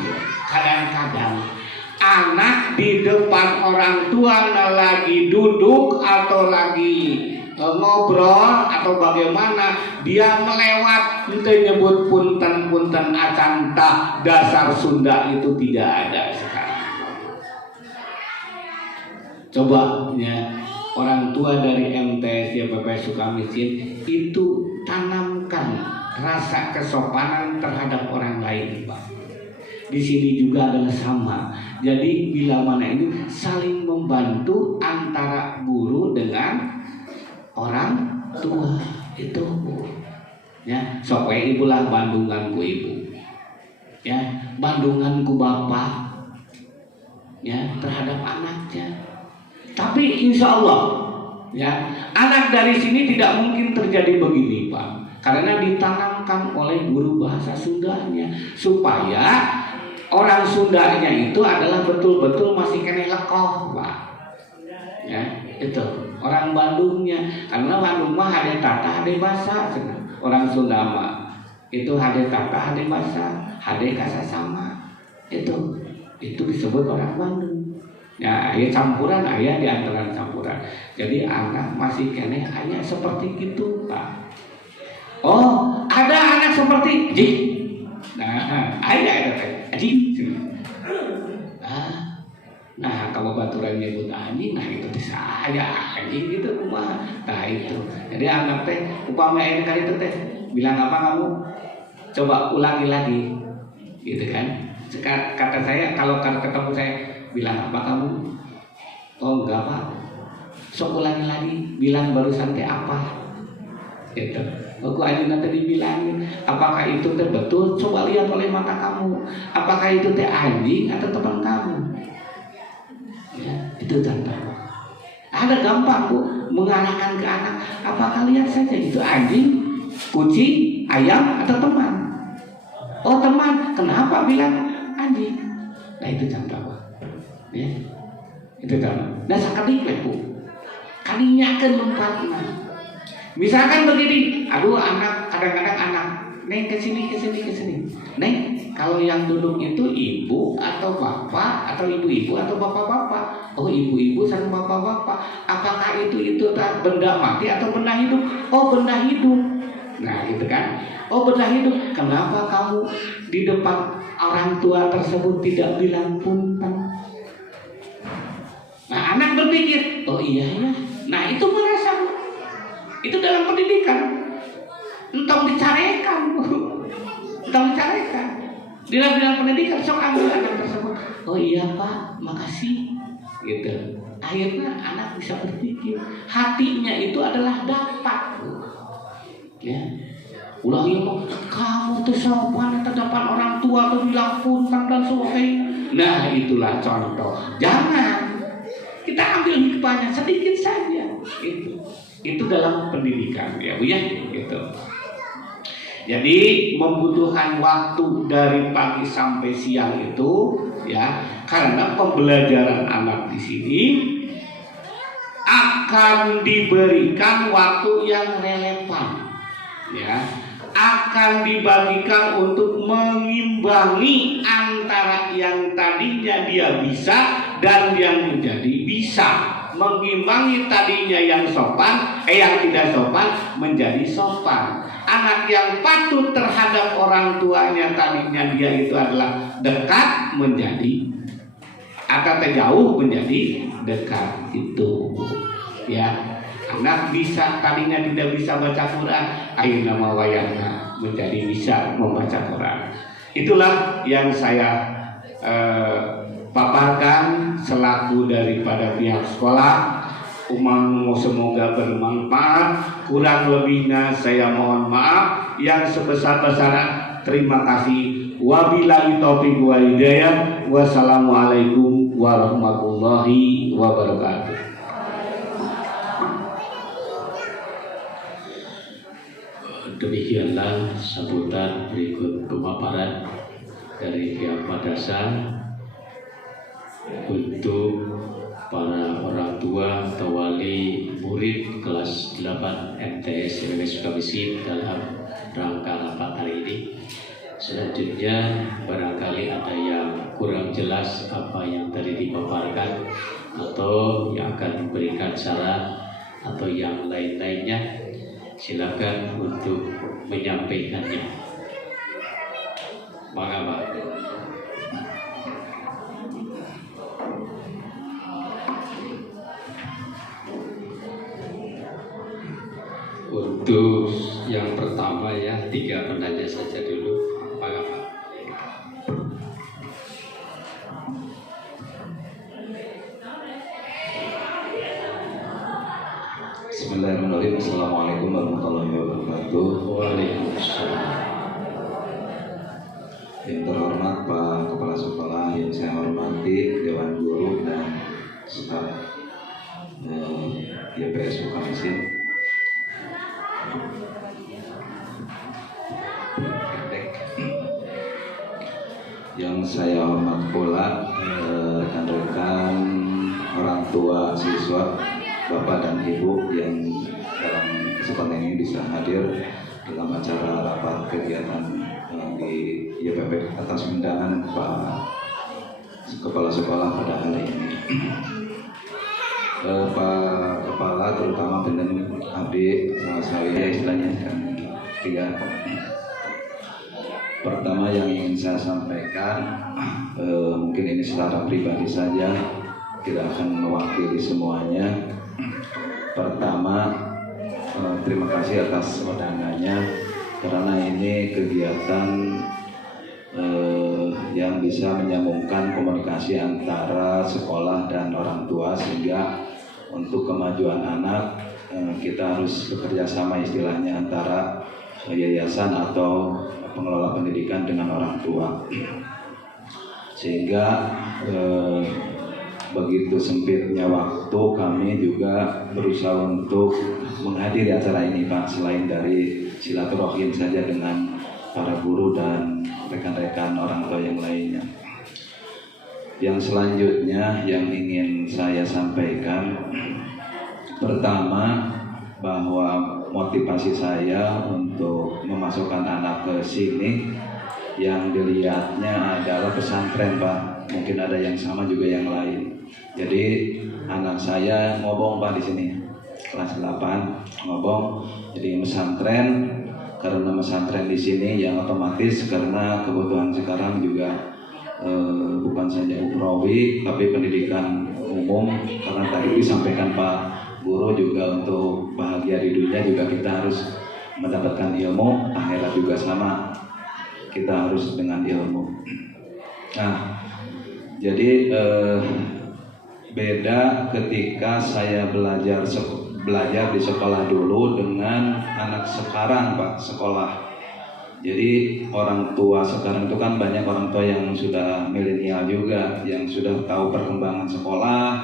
anak di depan orang tua lagi duduk atau lagi ngobrol atau bagaimana dia melewat ente nyebut punten acan tah dasar Sunda itu tidak ada sekarang. Coba ya orang tua dari MTS YPP Sukamiskin itu tanamkan rasa kesopanan terhadap orang lain, Pak. Di sini juga adalah sama. Jadi bila mana ini saling membantu antara guru dengan orang tua itu, ya. Sok we ibu lah bandungan ku ibu, ya, bandungan ku bapak, ya, terhadap anaknya. Tapi insya Allah, ya, anak dari sini tidak mungkin terjadi begini, Pak, karena ditanamkan oleh guru bahasa Sundanya supaya orang Sundanya itu adalah betul-betul masih kene lekoh, Pak. Ya, itu orang Bandungnya, karena Bandung mah ada tata ada bahasa. Orang Sunda mah itu ada tata ada bahasa, ada kasa sama. Itu disebut orang Bandung. Ya, ayah campuran, ayah di antara campuran. Jadi anak masih kene hanya seperti gitu, Pak. Oh, ada anak seperti Ji. Nah, ada Ji. Nah, kalau baturan nyebut anjing, nah itu saya anjing gitu kumaha. Nah itu. Jadi anak teh upama ini kali itu teh bilang apa kamu? Coba ulangi lagi. Gitu kan? Kata saya kalau ketemu saya bilang apa kamu? Oh enggak Pak. Sok ulangi lagi. Bilang barusan teh apa? Gitu. Aku aja nanti dibilangin. Apakah itu teh betul? Coba lihat oleh mata kamu. Apakah itu teh anjing atau teman kamu? Ya, itu contoh. Ada gampang Bu mengarahkan ke anak. Apakah lihat saja itu anjing, kucing, ayam atau teman? Oh teman. Kenapa bilang anjing? Nah itu contoh. Ya, itu contoh. Nah sakit Bu. Kalinya akan manfaatnya. Misalkan begini, aduh anak kadang-kadang anak, neng kesini. Neng, kalau yang duduk itu ibu atau bapak atau ibu-ibu atau bapak-bapak? Oh ibu-ibu sama bapak-bapak. Apakah itu benda mati atau benda hidup? Oh benda hidup. Nah gitu kan? Oh benda hidup. Kenapa kamu di depan orang tua tersebut tidak bilang punten? Nah anak berpikir, oh iya ya. Nah itu merasa. Itu dalam pendidikan. Entong dicarekan. Di dalam pendidikan sok ambil anak tersebut. Oh iya Pak, makasih. Gitu. Akhirnya anak bisa berpikir. Hatinya itu adalah dapat. Ya. Ulah ieu kamu tuh sopan depan orang tua tuh bilang punten dan sebagainya. Nah, itulah contoh. Jangan. Kita ambil hikmahnya sedikit saja. Itu dalam pendidikan ya Bu ya gitu. Jadi membutuhkan waktu dari pagi sampai siang itu ya, karena pembelajaran anak di sini akan diberikan waktu yang relevan ya, akan dibagikan untuk mengimbangi antara yang tadinya dia bisa dan yang menjadi bisa. Mengimbangi tadinya yang sopan, yang tidak sopan menjadi sopan. Anak yang patuh terhadap orang tuanya tadinya dia itu adalah dekat menjadi akan terjauh menjadi dekat itu. Ya, anak bisa tadinya tidak bisa baca Quran, ayeuna mah wayahna menjadi bisa membaca Quran. Itulah yang saya paparkan selaku daripada pihak sekolah. Semoga bermanfaat. Kurang lebihnya saya mohon maaf. Yang sebesar-besarnya terima kasih. Wabillahi taufiq wal hidayah. Wassalamualaikum warahmatullahi wabarakatuh. Demikianlah sambutan berikut pemaparan dari pihak madrasah untuk para orang tua atau wali murid kelas 8 MTS RW Sukabisi dalam rangka rapat hari ini. Selanjutnya barangkali ada yang kurang jelas apa yang tadi dipaparkan atau yang akan memberikan saran atau yang lain-lainnya, silakan untuk menyampaikannya. Maka Pak. Untuk yang pertama ya, 3 penanya saja dulu. Pak. Bismillahirrahmanirrahim. Assalamualaikum warahmatullahi wabarakatuh. Waalaikumsalam. Yang terhormat Pak Kepala Sekolah, yang saya hormati Dewan Guru dan staf YPS Sukamiskin. Yang yang saya hormat pula rekan-rekan orang tua siswa, Bapak dan Ibu yang dalam kesempatan ini bisa hadir dalam acara rapat kegiatan di YPP atas undangan Pak Kepala Sekolah pada hari ini. Pak Kepala, terutama dengan adik saya istilahnya kan tiga. Pertama yang ingin saya sampaikan, mungkin ini secara pribadi saja, tidak akan mewakili semuanya. Pertama, terima kasih atas undangannya, karena ini kegiatan yang bisa menyambungkan komunikasi antara sekolah dan orang tua, sehingga untuk kemajuan anak kita harus bekerja sama istilahnya antara yayasan atau pengelola pendidikan dengan orang tua, sehingga begitu sempitnya waktu kami juga berusaha untuk menghadiri acara ini Pak, selain dari silaturahim saja dengan para guru dan rekan-rekan orang tua yang lainnya. Yang selanjutnya yang ingin saya sampaikan, pertama bahwa motivasi saya untuk memasukkan anak ke sini yang dilihatnya adalah pesantren Pak. Mungkin ada yang sama juga yang lain. Jadi anak saya ngobong Pak di sini, kelas 8 ngobong. Jadi pesantren, karena pesantren di sini yang otomatis karena kebutuhan sekarang juga bukan saja ukhrawi tapi pendidikan umum, karena tadi disampaikan Pak Guru juga untuk bahagia di dunia juga kita harus mendapatkan ilmu, akhirat juga sama, kita harus dengan ilmu. Nah, jadi beda ketika saya belajar di sekolah dulu dengan anak sekarang Pak, sekolah. Jadi orang tua sekarang itu kan banyak orang tua yang sudah milenial juga, yang sudah tahu perkembangan sekolah,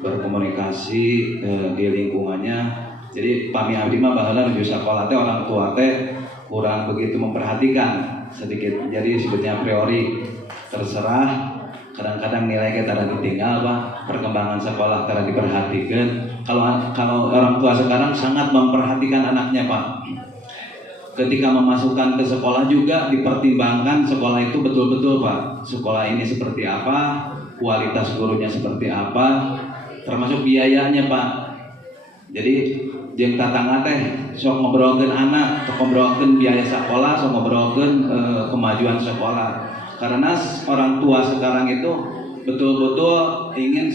berkomunikasi di lingkungannya. Jadi pami abdi mah baheula nuju sekolah teh orang tua teh kurang begitu memperhatikan sedikit. Jadi sebutnya a priori, terserah. Kadang-kadang nilai kita ada ditinggal Pak, perkembangan sekolah karena diperhatikan. Kalau orang tua sekarang sangat memperhatikan anaknya Pak. Ketika memasukkan ke sekolah juga dipertimbangkan sekolah itu betul-betul Pak. Sekolah ini seperti apa, kualitas gurunya seperti apa, termasuk biayanya Pak. Jadi jeung tatangga teh sok ngobrolkeun anak, sok ngobrolkeun biaya sekolah, sok ngobrolkeun kemajuan sekolah. Karena orang tua sekarang itu betul-betul ingin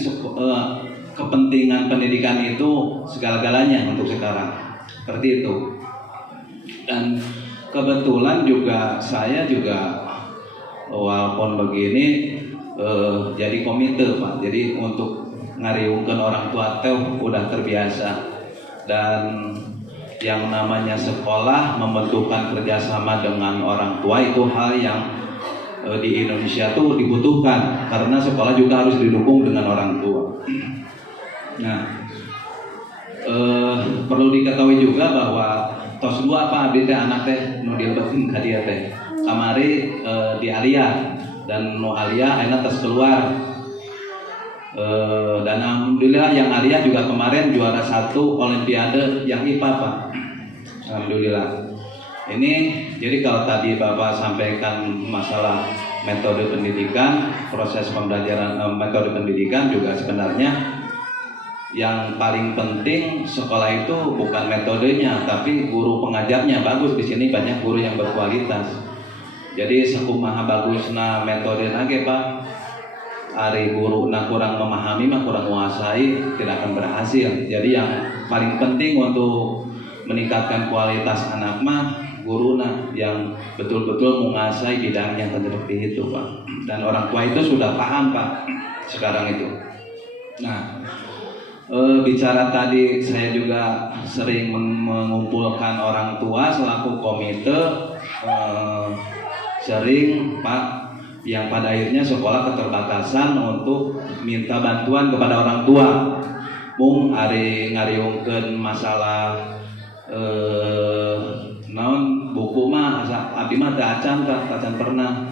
kepentingan pendidikan itu segala-galanya untuk sekarang. Seperti itu. Dan kebetulan juga saya juga walaupun begini jadi komite Pak. Jadi untuk ngariungkeun orang tua teh udah terbiasa. Dan yang namanya sekolah membentukkan kerjasama dengan orang tua itu hal yang di Indonesia tuh dibutuhkan, karena sekolah juga harus didukung dengan orang tua. Nah, perlu diketahui juga bahwa tos 2 Pak abdi teh anak teh nu dilebetkeun ka dieu teh. Kamari di Alia, dan nu Alia ayeuna tos keluar. Dan alhamdulillah yang Alia juga kemarin juara 1 olimpiade yang IPA Pak. Alhamdulillah. Ini jadi kalau tadi Bapak sampaikan masalah metode pendidikan, proses pembelajaran metode pendidikan juga sebenarnya yang paling penting sekolah itu bukan metodenya, tapi guru pengajarnya bagus. Di sini banyak guru yang berkualitas. Jadi sakumaha bagusna metode nage Pak, ari guru na kurang memahami mah kurang menguasai, tidak akan berhasil. Jadi yang paling penting untuk meningkatkan kualitas anak mah guruna yang betul-betul menguasai bidangnya, seperti itu Pak. Dan orang tua itu sudah paham Pak sekarang itu. Nah, bicara tadi saya juga sering mengumpulkan orang tua selaku komite, sering Pak, yang pada akhirnya sekolah keterbatasan untuk minta bantuan kepada orang tua. Mung ari ngariungkeun masalah naon buku mah abdi mah teu acan pernah,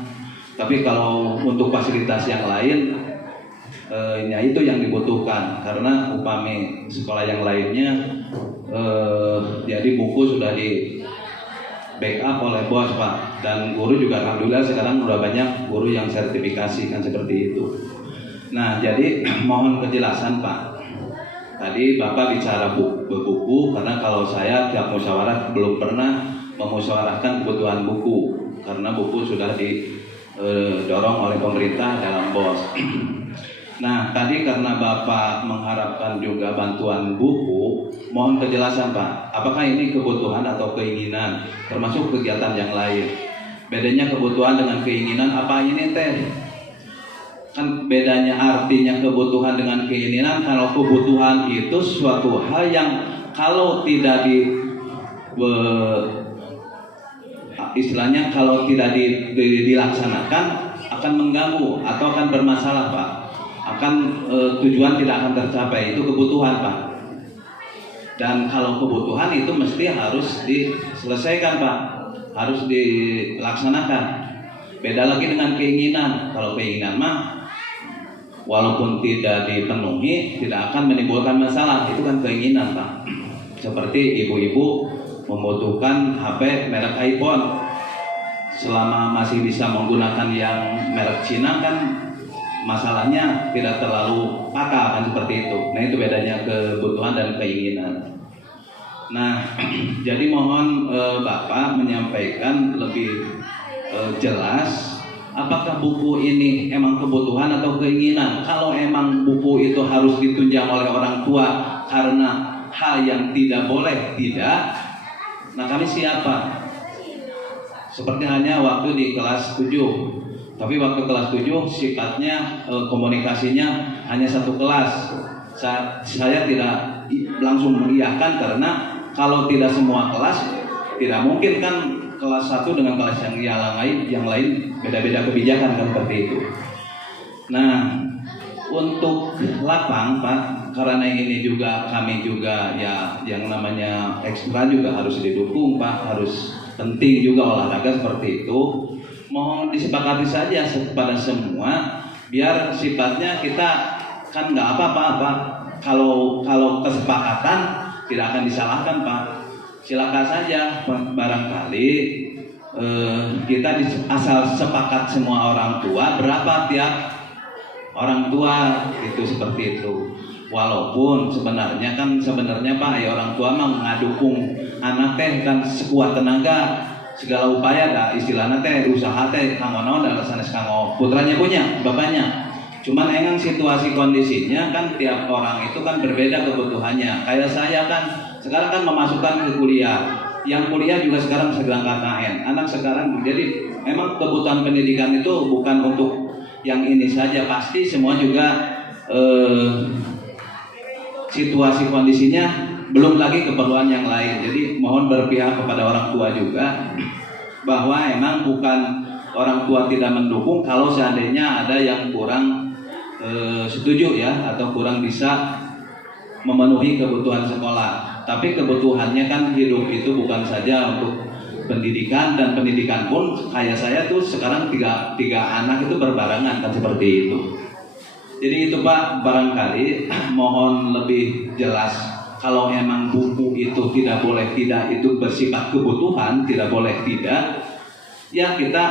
Tapi kalau untuk fasilitas yang lain, ya itu yang dibutuhkan. Karena upami sekolah yang lainnya, jadi buku sudah di backup oleh bos Pak, dan guru juga alhamdulillah sekarang udah banyak guru yang sertifikasi kan seperti itu. Nah jadi mohon kejelasan Pak. Tadi Bapak bicara buku, karena kalau saya tiap musyawarah belum pernah memusyawarahkan kebutuhan buku, karena buku sudah didorong oleh pemerintah dalam BOS. Nah tadi karena Bapak mengharapkan juga bantuan buku, mohon kejelasan Pak, apakah ini kebutuhan atau keinginan, termasuk kegiatan yang lain? Bedanya kebutuhan dengan keinginan apa ini teh? Kan bedanya artinya kebutuhan dengan keinginan. Kalau kebutuhan itu suatu hal yang kalau tidak istilahnya kalau tidak dilaksanakan akan mengganggu atau akan bermasalah Pak, akan tujuan tidak akan tercapai. Itu kebutuhan Pak. Dan kalau kebutuhan itu mesti harus diselesaikan Pak, harus dilaksanakan. Beda lagi dengan keinginan. Kalau keinginan mah walaupun tidak dipenuhi tidak akan menimbulkan masalah, itu kan keinginan Pak. Seperti ibu-ibu membutuhkan HP merek iPhone, selama masih bisa menggunakan yang merek Cina kan masalahnya tidak terlalu pakar kan seperti itu. Nah itu bedanya kebutuhan dan keinginan. Nah jadi mohon Bapak menyampaikan lebih jelas, apakah buku ini emang kebutuhan atau keinginan? Kalau emang buku itu harus ditunjang oleh orang tua karena hal yang tidak boleh, tidak, nah kami siapa? Seperti hanya waktu di kelas 7. Tapi waktu kelas 7 sifatnya komunikasinya hanya satu kelas. Saya tidak langsung mengiyakan karena kalau tidak semua kelas, tidak mungkin kan kelas 1 dengan kelas yang lain beda-beda kebijakan kan seperti itu. Nah untuk lapang Pak, karena ini juga kami juga ya yang namanya ekstra juga harus didukung Pak, harus penting juga olahraga seperti itu. Mohon disepakati saja kepada semua, biar sifatnya kita kan nggak apa-apa Pak. Kalau kesepakatan tidak akan disalahkan Pak. Silakan saja barangkali kita asal sepakat semua orang tua berapa tiap orang tua itu seperti itu. Walaupun sebenarnya Pak ya orang tua mah ngadukung anak teh kan sekuat tenaga segala upaya dah istilahnya teh usaha teh kanggo naon dan sanes kanggo putranya punya bapaknya. Cuman emang situasi kondisinya kan tiap orang itu kan berbeda kebutuhannya. Kayak saya kan sekarang kan memasukkan ke kuliah. Yang kuliah juga sekarang sedang KKN. Anak sekarang jadi memang kebutuhan pendidikan itu bukan untuk yang ini saja, pasti semua juga situasi kondisinya belum lagi keperluan yang lain. Jadi mohon berpihak kepada orang tua juga bahwa emang bukan orang tua tidak mendukung kalau seandainya ada yang kurang setuju ya atau kurang bisa memenuhi kebutuhan sekolah. Tapi kebutuhannya kan hidup itu bukan saja untuk pendidikan, dan pendidikan pun kayak saya tuh sekarang tiga anak itu berbarengan kan seperti itu. Jadi itu Pak, barangkali mohon lebih jelas kalau emang buku itu tidak boleh tidak, itu bersifat kebutuhan, tidak boleh tidak, ya kita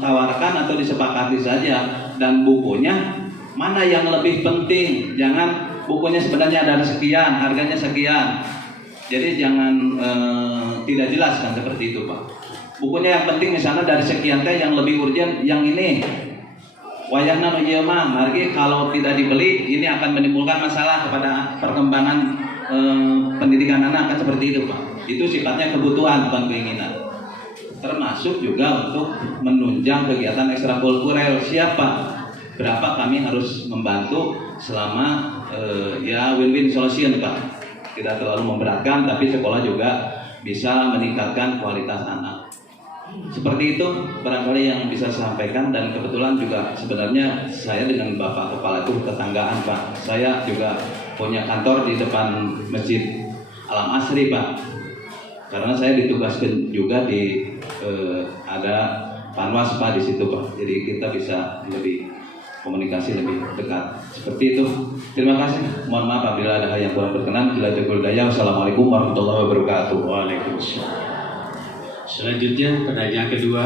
tawarkan atau disepakati saja. Dan bukunya mana yang lebih penting, jangan bukunya sebenarnya ada sekian, harganya sekian. Jadi jangan tidak jelas kan seperti itu Pak. Bukunya yang penting misalnya dari sekian teh yang lebih urgent yang ini. Wayahna nu ieu mah margi kalau tidak dibeli ini akan menimbulkan masalah kepada perkembangan pendidikan anak kan seperti itu Pak. Itu sifatnya kebutuhan bukan keinginan. Termasuk juga untuk menunjang kegiatan ekstrakurikuler. Siapa? Berapa kami harus membantu selama ya win-win solution Pak. Tidak terlalu memberatkan tapi sekolah juga bisa meningkatkan kualitas anak. Seperti itu barangkali yang bisa saya sampaikan. Dan kebetulan juga sebenarnya saya dengan Bapak Kepala itu tetanggaan Pak. Saya juga punya kantor di depan Masjid Alam Asri Pak. Karena saya ditugaskan juga di ada Panwas Pak di situ Pak. Jadi kita bisa lebih komunikasi lebih dekat. Seperti itu. Terima kasih. Mohon maaf apabila ada hal yang kurang berkenan. Bila taufiq wal hidayah. Wassalamualaikum warahmatullahi wabarakatuh. Waalaikumsalam. Selanjutnya pertanyaan kedua,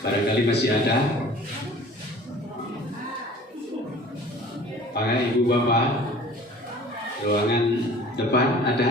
barangkali masih ada. Pak Ibu Bapak, ruangan depan ada.